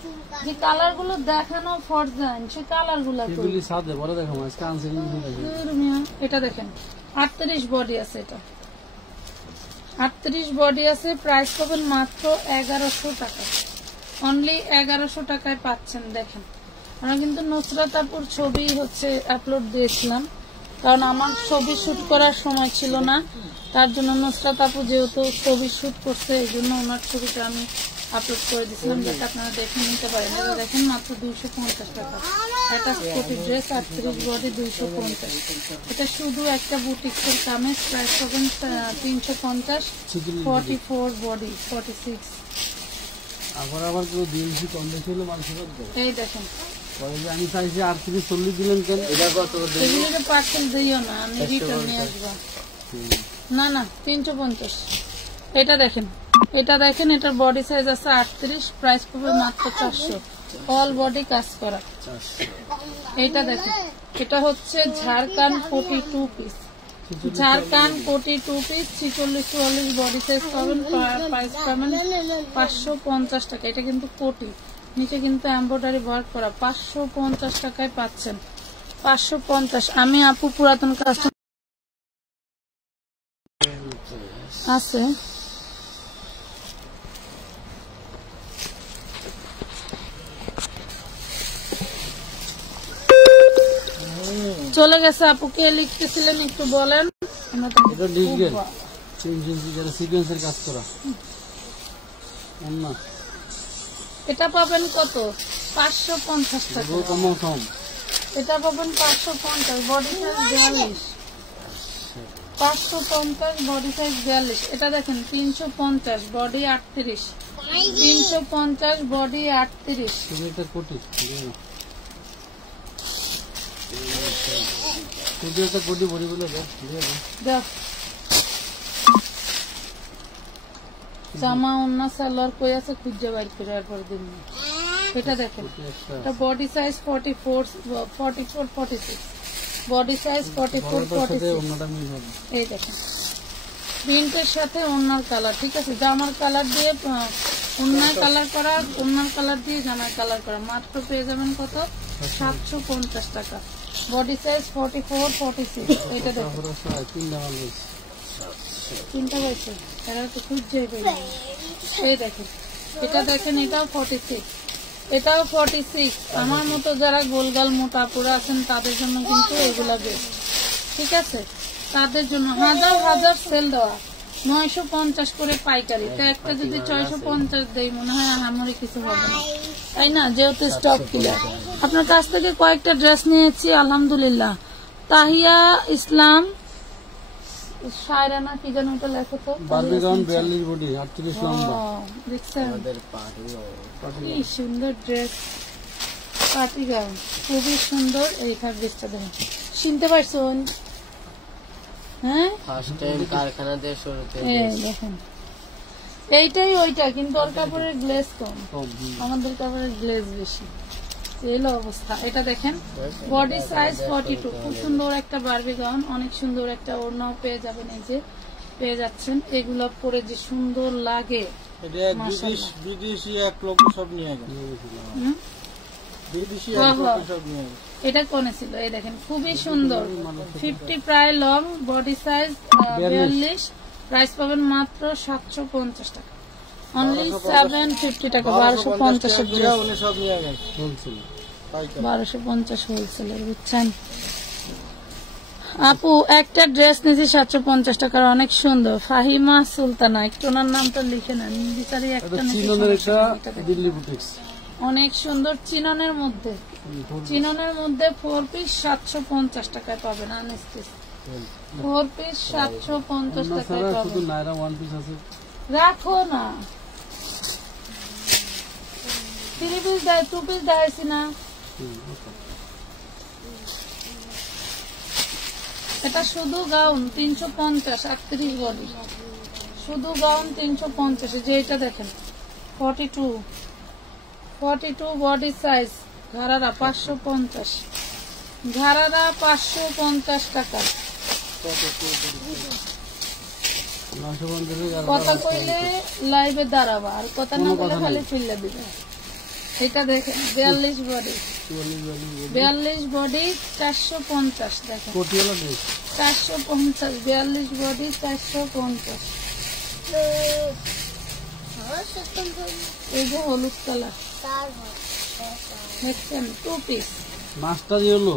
যে কালার গুলো দেখানো ফরজান, সে কালার গুলো এগুলি সাদে বড় দেখো, আজকে আনছি কিন্তু দেখেন। এটা দেখেন 38 বডি আছে, এটা 38 বডি আছে। প্রাইস পাবেন মাত্র 1100 টাকা, অনলি 1100 টাকায় পাচ্ছেন। দেখেন, আমরা কিন্তু নুসরাত আপুর ছবি হচ্ছে আপলোড দিয়েছিলাম, কারণ আমার ছবি শুট করার সময় ছিল না। তার জন্য নুসরাত আপু যেহেতু ছবি শুট করছে, এই জন্য ওনার ছবিটা আমি আপলোড করে দিয়েছিলাম, যাতে আপনারা দেখে নিতে পারেন। এটা দেখেন, মাত্র 250 টাকা। একটা কোটি ড্রেস 38 বডি 250। এটা শুধু একটা বুটিক্সের কামিজ। প্রাইস পাবেন 350। 44 বডি 46। আবার কেউ দিয়েছি কম বেশি হলে মানুষ এই দেখেন, আমি চাইছি 38-40 দিলেন কেন? এটা কত? এগুলোকে পার্সেল দিও না, আমি রিটার্ন নিয়ে আসবো। না না, 350। এটা দেখেন, এটা দেখেন, এটার বডি সাইজ আছে 38। প্রাইস পাবে মাত্র 400, অল বডি কাজ করা। এটা দেখেন, এটা হচ্ছে ঝাড়খান কোটি 2 পিস। ঝাড়খান কোটি 2 পিস 46-44 বডি সাইজ পাবেন। প্রাইস পাবেন 550 টাকা। এটা কিন্তু কোটি, নিচে কিন্তু এমব্রয়ডারি ওয়ার্ক করা। 550 টাকায় পাচ্ছেন। 550। আমি আপু পুরাতন কাস্টমার আছে, চলে গেছে। আপু কে লিখতেছিলেন একটু বলেন। এটা ডিজিটাল 3 ইঞ্চি যারা সিকোয়েন্সের কাজ করা না, এটা পাবেন কত? 550 টাকা। কম কম। এটা পাবেন 550, বডি সাইজ 42। 550 body size 42। এটা দেখেন 350 বডি 38। 350 বডি 38। এটা কোটি একটা কোটি বডি বলে দেখ, জামা অন্য সালোয়ার কই আছে খুঁজে বাইর করে এরপর দিন। এটা দেখেন, এটা বডি সাইজ 44 46। Body size 44 46। এই দেখেন, প্রিন্টের সাথে ওড়নার কালার, ঠিক আছে, জামার কালার দিয়ে ওড়নার কালার করা, ওড়নার কালার দিয়ে জামার কালার করা, মাত্র পেয়ে যাবেন কত 750 টাকা। Body size 44, 46। এটা দেখুন তিনটা পাইছে, এরা তো খুঁজছে। এই দেখেন, এটা দেখেন, এটাও 46, এটাও 46। আমার মতো যারা গোলগাল মোটা পুরা আছেন তাদের জন্য কিন্তু এগুলা বেস্ট, ঠিক আছে, তাদের জন্য হাজার হাজার সেল দেওয়া। 950 করে পাইকারি, তা একটা যদি 650 দেই মনে হয় আমারই কিছু হবে না, তাই না, যেহেতু স্টক ক্লিয়ার। আপনার কাছ থেকে কয়েকটা ড্রেস নিয়েছি আলহামদুলিল্লাহ। তাহিয়া ইসলাম শায়রানা কি যেন ওটা লেখো তো, বারবি গাউন 42 বডি 38 লম্বা। দেখছেন আমাদের পার্টি কি সুন্দর ড্রেস, পার্টি গাউন খুবই সুন্দর। এই ফ্যাব্রিকটা দেখুন, চিনতে পারছেন? হ্যাঁ, ফার্স্ট টাইম কারখানা দিয়ে শুরুতে এই দেখেন, এইটাই ওইটা, কিন্তু ওর কাপড়ের গ্লেজ কম, আমাদের কাপড়ের গ্লেজ বেশি, এই অবস্থা। এটা দেখেন, বডি সাইজ 42, খুব সুন্দর একটা বারবি গাউন, অনেক সুন্দর একটা ওড়নাও পেয়ে যাবেন, এই যে পেয়ে যাচ্ছেন। এগুলো পরে যে সুন্দর লাগে, এটা বিদেশি এক লোক সব নিয়ে গেছে, বিদেশি এক লোক সব নিয়ে গেছে। এটা কোনে ছিল, এই দেখেন খুবই সুন্দর, 50 প্রায় লং, বডি সাইজ 42, প্রাইস পাবেন মাত্র 750 টাকা, অনলি 750 টাকা, 1250 এর ড্রেস, উনি সব নিয়ে গেছে, 1250 হোলসেলের, বুঝছেন আপু? একটা ড্রেস নিয়েছি 750 টাকার, অনেক সুন্দর। ফাহিমা সুলতানা, একটু ওনার নামটা লিখে নেন, বিচারি একটা চিননের একটা দিল্লি বুটিক্স, অনেক সুন্দর, চিননের মধ্যে, চিননের মধ্যে 4 পিস 750 টাকায় পাবেন, আনস্টিচ 4 পিস 750 টাকায় শুধু পাবেন। নাইরা ওয়ান পিস আছে, রাখো না, 3 পিস দেয়, 2 পিস দেয়ছি না। এটা শুধু গাউন 350, 38 বডি, শুধু গাউন 350। যে এটা দেখেন 42 বডি সাইজ, ঘাড়ারা 550, ঘাড়ারা 550 টাকা। 950 কথা কইলে লাইভে দাঁড়াবা, আর কথা না বলে খালি ফিল্লা দিবে। এটা দেখেন 42 বডি, 42 বডি 450, দেখেন কোটিওয়ালা ড্রেস 450, 42 বডি 450। এই যে হলুদ কালার দেখছেন, 2 পিস মাছটা দিয়ে হলো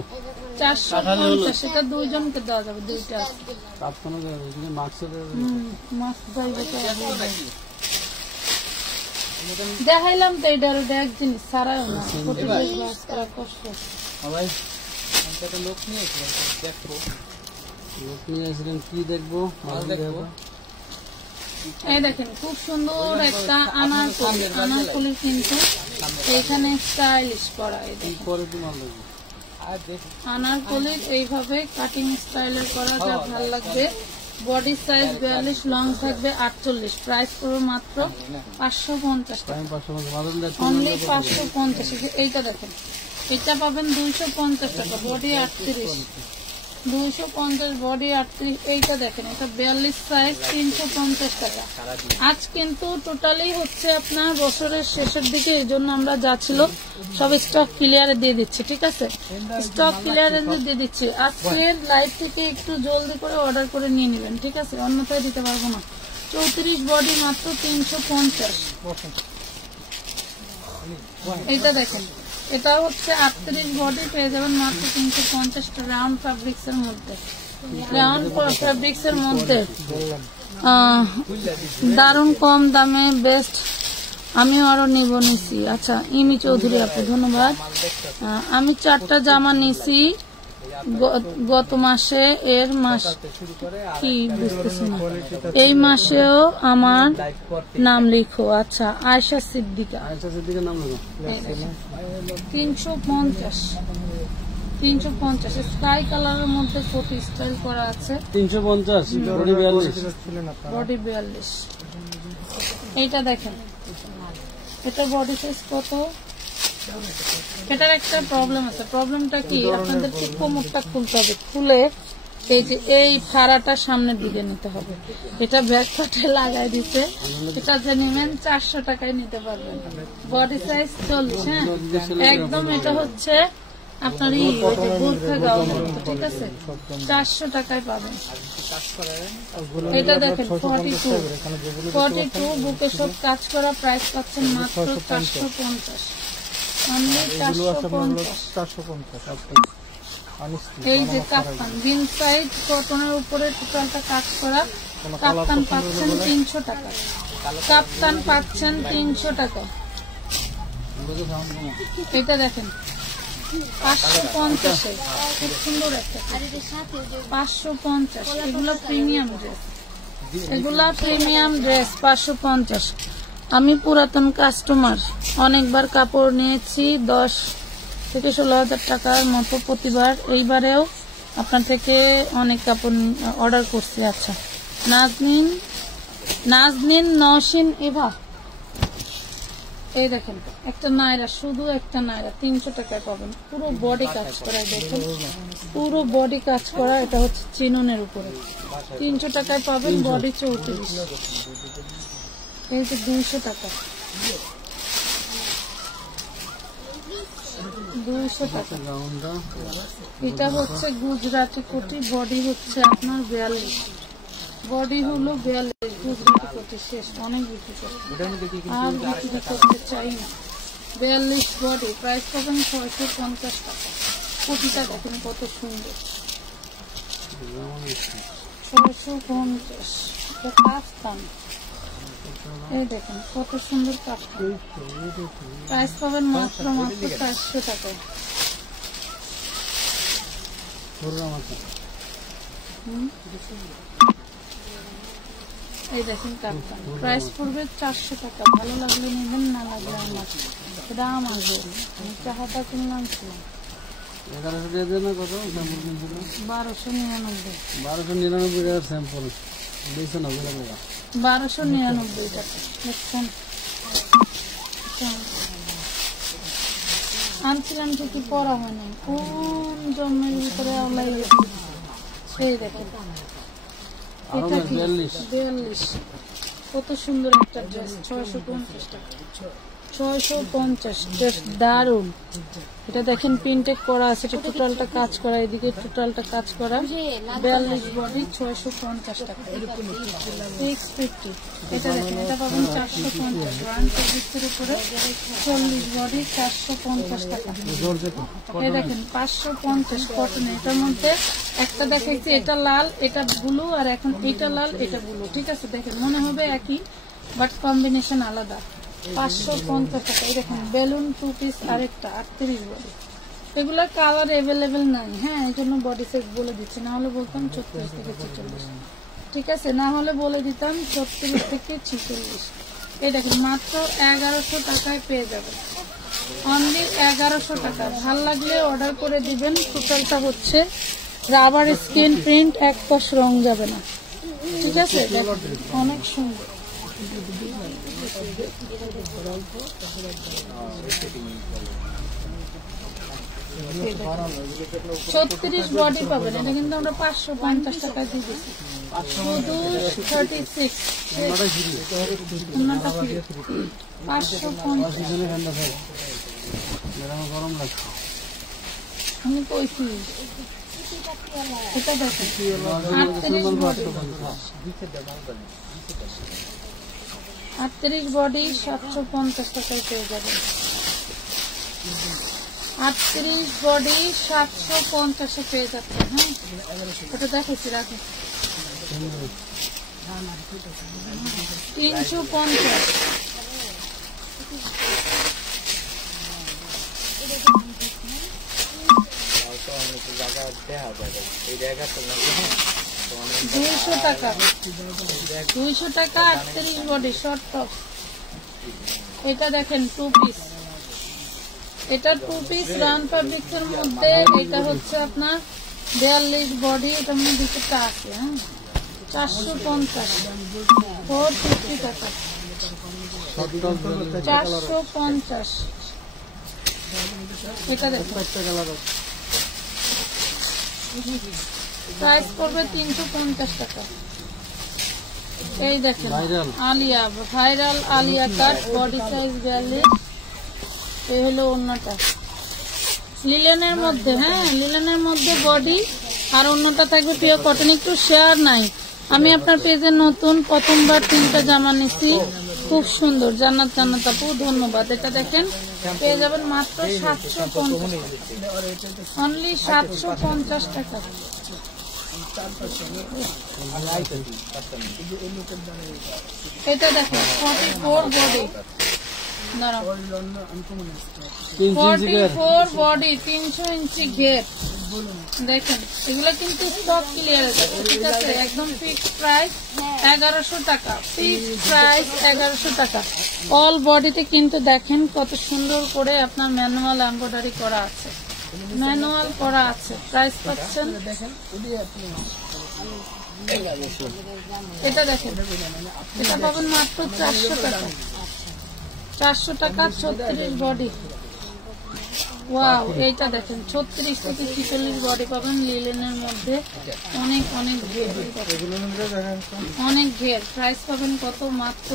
450, সেটা দুইজনকে দেওয়া যাবে, দুইটা তাৎক্ষণ মাছের মাছ পাইবে তো দেখাইলাম তো। এটা এক জিনিস ছাড়াও না, কষ্ট। লোক নিয়ে দেখবো, লোক নিয়ে আসলেন, কি দেখবো? এই দেখেন খুব সুন্দর একটা আনারকলি, আনারকলি কিন্তু এইখানে স্টাইলিশ করা, এই দেখেন পরে একটু মাল লাগবে। আনারকলির এইভাবে কাটিং স্টাইলের করা, যা ভালো লাগবে। বডি সাইজ 42, লং থাকবে 48, প্রাইস পড়বে মাত্র 550 টাকা, টাইম 550 অনলি 550। এইটা দেখেন, এটা পাবেন 250 টাকা, বডি 38, 250 বডি 38। এইটা দেখেন, এটা 42 সাইজ 350 টাকা। আজ কিন্তু টোটালি হচ্ছে আপনার বছরের শেষের দিকে, এই জন্য আমরা যা ছিল সব স্টক ক্লিয়ারে দিয়ে দিচ্ছি, ঠিক আছে, স্টক ক্লিয়ারে দিয়ে দিচ্ছি। আজকের লাইভ থেকে একটু জলদি করে অর্ডার করে নিয়ে নেবেন, ঠিক আছে, অন্যথায় দিতে পারবো না। 34 বডি মাত্র 350। এইটা দেখেন, এটা হচ্ছে 38 বডি, পেয়ে যাবেন মাত্র 350, রাউন্ড ফ্যাব্রিক্স এর মধ্যে, রাউন্ড ফ্যাব্রিক্স এর মধ্যে দারুণ কম দামে বেস্ট। আমিও আরো নিব নিছি। আচ্ছা, ইমি চৌধুরী আপু ধন্যবাদ। আমি 4টা জামা নিছি গত মাসে, এর মাস কি বুঝতেছি না, এই মাসেও আমার নাম লিখো। আচ্ছা, আয়শা সিদ্দিকা, আয়শা সিদ্দিকার নাম লেখো। 350 স্কাই কালারের মধ্যে কোটি স্টাইল করা আছে, 350 বডি 42, বডি 42। এইটা দেখেন, এটা বডি সাইজ কত? এটার একটা প্রবলেম আছে, প্রবলেমটা কি, আপনাদেরকে কোমরটা খুলতে হবে, খুলে এই যে এই ফাড়াটা সামনের দিকে নিতে হবে, এটা ব্যাক পার্টে লাগাই দিতে। এটা যে নেবেন 400 টাকায় নিতে পারবেন, বডি সাইজ 40। হ্যাঁ একদম এটা হচ্ছে আপনার বোরখা গাউনের মতো, ঠিক আছে? 400 টাকায় পাবেন। এটা দেখেন 42 বুকে সব কাজ করা, প্রাইস পাচ্ছেন মাত্র 450, অনলি 450। এই যে কাপ্তান বিন সাইজ কটনের উপরে টোটালটা কাজ করা, কাপ্তান পাচ্ছেন 300 টাকা, কাপ্তান পাচ্ছেন 300 টাকা। এটা দেখেন 550, খুব সুন্দর একটা 550। এগুলো প্রিমিয়াম ড্রেস, এগুলা প্রিমিয়াম ড্রেস 550। আমি পুরাতন কাস্টমার, অনেকবার কাপড় নিয়েছি 10 থেকে 16,000 টাকার মতো প্রতিবার। এইবারেও আপনার থেকে অনেক কাপড় অর্ডার করছি। আচ্ছা নাজনীন নওশিন এভা, এই দেখেন একটা নায়রা, শুধু একটা নায়রা 300 টাকায় পাবেন, পুরো বডি কাজ করা। দেখেন পুরো বডি কাজ করা, এটা হচ্ছে চিননের উপরে 300 টাকায় পাবেন, বডি 34। এই যে 200 টাকা, 200 টাকা। এটা হচ্ছে গুজরাটি কোটি, বডি হচ্ছে আপনার 42, বডি হলো 42, গুজরাটি কোটি শেষ, অনেক বিক্রি করতে আর বিক্রি করতে চাই না। 42 বডি, প্রাইস পাবেন 650 টাকা। কোটিটা দেখেন কত সুন্দর, 650। এটা কাফতান, এই দেখেন কত সুন্দর কাফতান, প্রাইস পাবেন মাত্র 400 টাকা। এই দেখেন কাপ্তান, প্রাইস পড়বে 400 টাকা। ভালো লাগলে নেবেন, না লাগলে আমার, এটা আমার গোল। আমি চাহাটা কিনলাম 1100 কত 1299, 1299 টাকার স্যাম্পল 290 টাকা, 1299 টাকা। দেখছেন আনছিলাম ঠিকই, পরা হয় না, কোন জন্মের ভিতরে আওলাই গেছে। এই দেখেন এটা 42, কত সুন্দর একটা ড্রেস, 650 টাকা, 650 ড্রেস, দারুন। এটা দেখেন প্রিন্টেড করা আছে, এটা টোটালটা কাজ করা, এদিকে টোটালটা কাজ করা, 42 বডি 650 টাকা, 650। এটা দেখেন এটা পাবেন 450, রান সার্ভিসের উপরে 40 বডি 450 টাকা। এই দেখেন 550 কটনে, এটার মধ্যে একটা দেখাইছি, এটা লাল, এটা ব্লু, আর এখন এটা লাল, এটা ব্লু, ঠিক আছে? দেখেন মনে হবে একই, বাট কম্বিনেশন আলাদা। 550 টাকা। এই দেখেন বেলুন 2 পিস, আরেকটা 38 বডি। এগুলা কালার অ্যাভেলেবেল নাই, হ্যাঁ এই জন্য বডি সাইজ বলে দিচ্ছি, না হলে বলতাম 36 থেকে 46, ঠিক আছে? না হলে বলে দিতাম 36 থেকে 46। এই দেখেন মাত্র 1100 টাকায় পেয়ে যাবেন, অনলি 1100 টাকা। ভাল লাগলে অর্ডার করে দিবেন। টোটালটা হচ্ছে রাবার স্ক্রিন প্রিন্ট, এক পাশ রং যাবে না, ঠিক আছে? অনেক সুন্দর। 36 বডি পাবেন, এটা কিন্তু আমরা 550 টাকা দিয়ে দিচ্ছি, শুধু 36। 550 গরম লাগছে, আমি কইছি। এটা দেখেন 38 বডি 750 টাকায় পেয়ে যাবেন। 38 বডি 750 পেয়ে যাচ্ছে। হ্যাঁ ওটা দেখেছি, রাখি 350। দুইশো টাকা 38 বডি শর্ট টপ। এটা দেখেন 2 পিস, এটা 2 পিস রান ফ্যাব্রিক্স এর মধ্যে। এটা হচ্ছে আপনার 42 বডি, এটা মানে দুটোটা আছে। হ্যাঁ 450, 450 টাকা, 450। এটা দেখুন প্রাইস পড়বে 350 টাকা। এই দেখেন ভাইরাল আলিয়া, ভাইরাল আলিয়া কাট, বডি সাইজ 42। এই হলো অন্যটা লিলেনের মধ্যে, হ্যাঁ লিলেনের মধ্যে বডি, আর অন্যটা থাকবে পিওর কটন। একটু শেয়ার নাই, আমি আপনার পেজে নতুন, প্রথমবার 3টা জামা নিছি, খুব সুন্দর। জান্নাত জান্নাত আপু ধন্যবাদ। এটা দেখেন পেয়ে যাবেন মাত্র 750, অনলি 750 টাকা। এটা দেখেন 44 বডি, 44 বডি, 300 ইঞ্চি ঘের। দেখেন এগুলো কিন্তু স্টক ক্লিয়ার আছে, ঠিক আছে? একদম ফিক্সড প্রাইস 1100 টাকা, ফিক্সড প্রাইস 1100 টাকা। অল বডিতে কিন্তু দেখেন কত সুন্দর করে আপনার ম্যানুয়াল এমব্রয়ডারি করা আছে, ম্যানুয়াল করা আছে। প্রাইস পাচ্ছেন, এটা দেখেন এটা পাবেন মাত্র 400 টাকা, 400 টাকা। 36 বডি, ওয়াও। এইটা দেখেন 36 থেকে 46 বডি পাবেন লিলেনের মধ্যে, অনেক অনেক ঘের, অনেক ঘের। প্রাইস পাবেন কত? মাত্র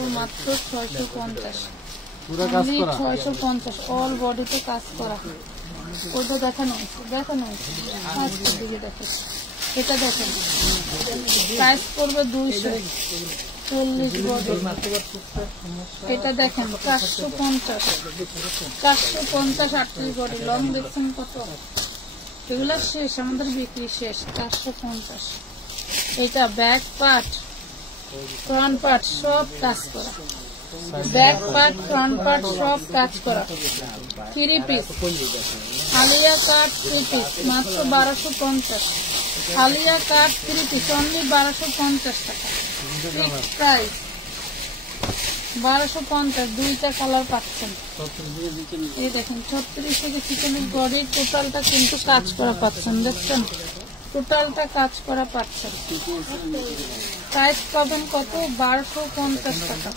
650, 650। অল বডিতে কাজ করা, ওটা দেখানো হয়েছে, আজকের দিকে দেখেন। এটা দেখেন প্রাইস পড়বে 240 বডি। এটা দেখেন 450, 38 বডি। লং দেখছেন কত? এগুলা শেষ, আমাদের বিক্রি শেষ। 450। এটা ব্যাক পার্ট, ফ্রন্ট পার্ট সব কাজ করা, ব্যাক পার্ট, ফ্রন্ট পার্ট সব কাজ করা। 3 পিস আলিয়া কাট 3 পিস, মাত্র 1250। আলিয়া কাট 3 পিস, অনলি 1250 টাকা, ফিক্সড প্রাইস 1250। 2টা কালার পাচ্ছেন। এই দেখেন 36 থেকে 46 বডি, টোটালটা কিন্তু কাজ করা পাচ্ছেন, দেখছেন? টোটালটা কাজ করা পাচ্ছেন। প্রাইস পাবেন কত? 1250 টাকা।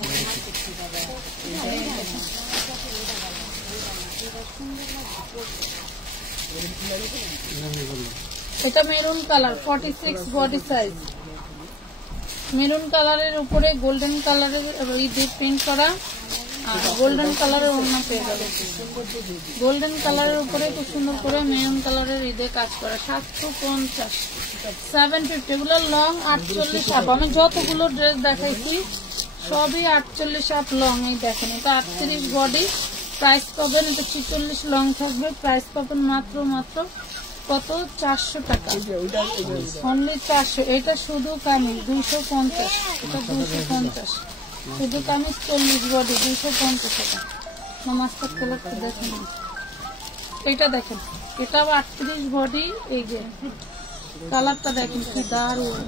এটা maroon colour, 46 body size. Maroon কালারের উপরে গোল্ডেন কালারের প্রিন্ট করা, আর গোল্ডেন কালারের ওড়না পেয়ে যাবে। গোল্ডেন কালারের উপরে খুব সুন্দর করে মেরুন কালারের কাজ করা। 750, 750। এগুলো লং 48 আপ। আমি যতগুলো ড্রেস দেখাইছি সবই 48 আপ লং। এই দেখেন এটা 38 বডি, প্রাইস পাবেন, এটা 46 লং থাকবে। প্রাইস পাবেন মাত্র কত? 400 টাকা, অনলি 400। এটা শুধু কামিজ 250, এটা 250 শুধু কামিজ। 40 বডি 250 টাকা। নামাজটা কালারটা দেখেন, এটা দেখেন এটাও 38 বডি। এই যে কালারটা দেখেন কি দারুণ,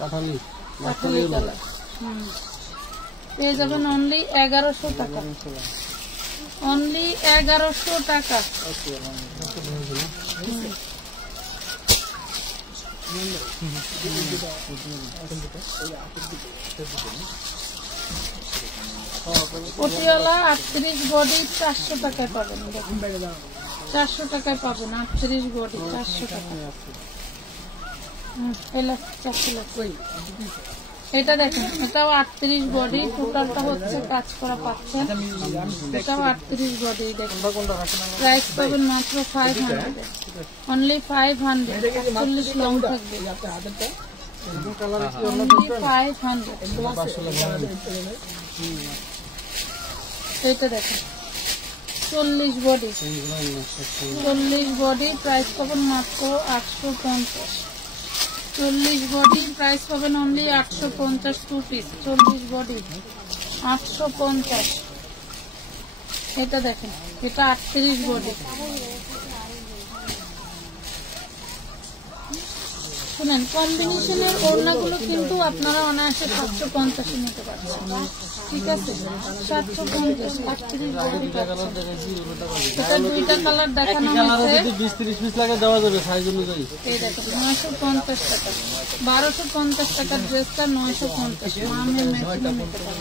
কাঠালি কালার। পেয়ে যাবেন অনলি 1100 টাকা, অনলি 1100 টাকা। পটিয়ালা 38 বডি 400 টাকায় পাবেন, 400 টাকায় পাবেন। 38 বডি 400 টাকা। এটা দেখেন এটাও 38 বডি, টোটালটা হচ্ছে কাজ করা পাচ্ছেন। এটাও 38 বডি, দেখেন প্রাইস পাবেন মাত্র 500, অনলি 500। 40 লং থাকবে, অনলি 500। এটা দেখেন 40 বডি, 40 বডি, প্রাইস পাবেন মাত্র 850। 40 বডি, প্রাইস পাবেন অনলি 850। 2 piece 40 body 850। এটা দেখেন এটা 38 বডি। শুনেন কম্বিনেশনের ওড়নাগুলো কিন্তু আপনারা অনায়াসে 750 নিতে পারছেন, ঠিক আছে? 750 38 বডি পাচ্ছেন। এটা 2টা কালার দেখানো হয়েছে, 20-30 পিস লাগে দেওয়া যাবে সাইজ অনুযায়ী। এই দেখেন 950 টাকা, 1250 টাকার ড্রেসটা 950। মামের ম্যাচিং নিতে পারেন।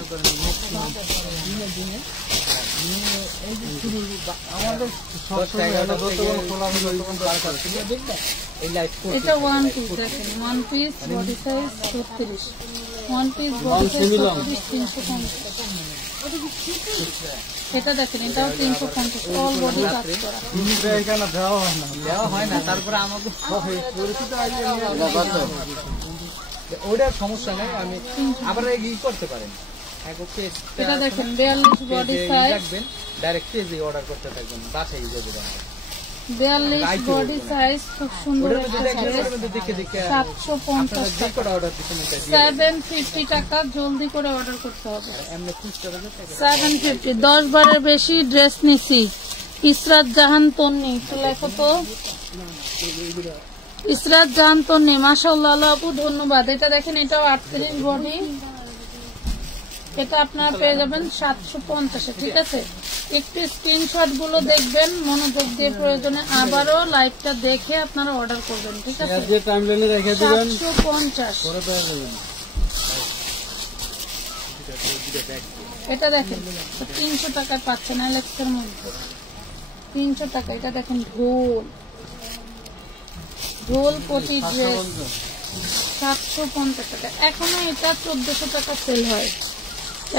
আমাদের এটা ওয়ান পিস দেখেন, one piece body size 36, one piece body size 350। এটা দেখেন, এটাও 350, অল বডি কাজ করা। ওইটার সমস্যা নেই, আমি আবার ই করতে পারেন। এটা দেখেন 42 বডি সাইজ, রাখবেন ডাইরেক্ট পেজে অর্ডার করতে থাকবেন, বাসায় যাবে। 42 বডি সাইজ, খুব সুন্দর একটা সাইজ, দেখে দেখে 750 যে টাকা, করে অর্ডার দিচ্ছেন এটা 750 টাকা। জলদি করে অর্ডার করতে হবে। এমনি 30 টাকা 750, 10 বারের বেশি ড্রেস নিছি। ইসরাত জাহান তন্নি, একটু লেখো তো। ইসরাত জাহান তন্নি, মাশাআল্লাহ আল্লাহ আপু ধন্যবাদ। এটা দেখেন, এটাও 38 বডি, এটা আপনারা পেয়ে যাবেন 750-এ। ঠিক আছে, একটু স্ক্রিনশট গুলো দেখবেন মনোযোগ দিয়ে, প্রয়োজনে আবারও লাইভটা দেখে আপনারা অর্ডার করবেন। ঠিক আছে, যে টাইমলাইনে রেখে দিবেন 750। পরে পেয়ে যাবেন। এটা দেখেন 300 টাকায় পাচ্ছেন অ্যালেক্সের মধ্যে, 300 টাকা। এটা দেখেন ঢোল পটি ড্রেস 750 টাকা। এখনো এটা 1400 টাকা সেল হয়,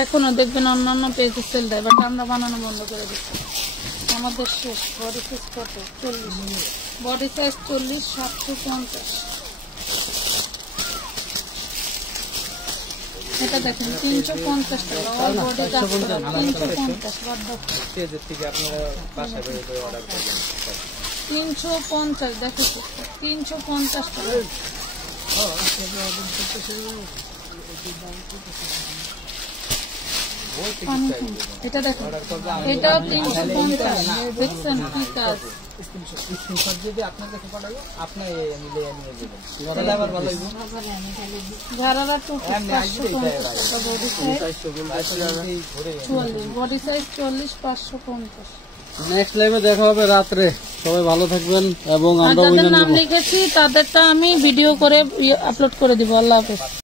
এখনো দেখবেন অন্যান্য পেজে সেল দেয়, বাট আমরা বানানো বন্ধ করে দিচ্ছি, আমাদের শেষ। বডি সাইজ কত? 40, বডি সাইজ 40, 750। এটা দেখেন 350 টাকা, অল বডি কাজ করা 350। পেজের থেকে আপনারা বাসায় বের অর্ডার করবেন। 350 দেখো, 350 টাকা। এটা দেখো, এটাও 350। দেখছেন কি কাজ? স্ক্রিনশট যদি আপনার কাছে পাঠাবো, আপনি মিলে নিয়ে যাবেন। তাহলে আবার ভালো হইব। ঝাড়ারা 550 টাকা, body size 44, body size 40, 550। Next লাইভে দেখা হবে রাত্রে। সবাই ভালো থাকবেন এবং আর আমরা যাদের নাম লিখেছি তাদেরটা আমি ভিডিও করে আপলোড করে দিব। আল্লাহ হাফেজ।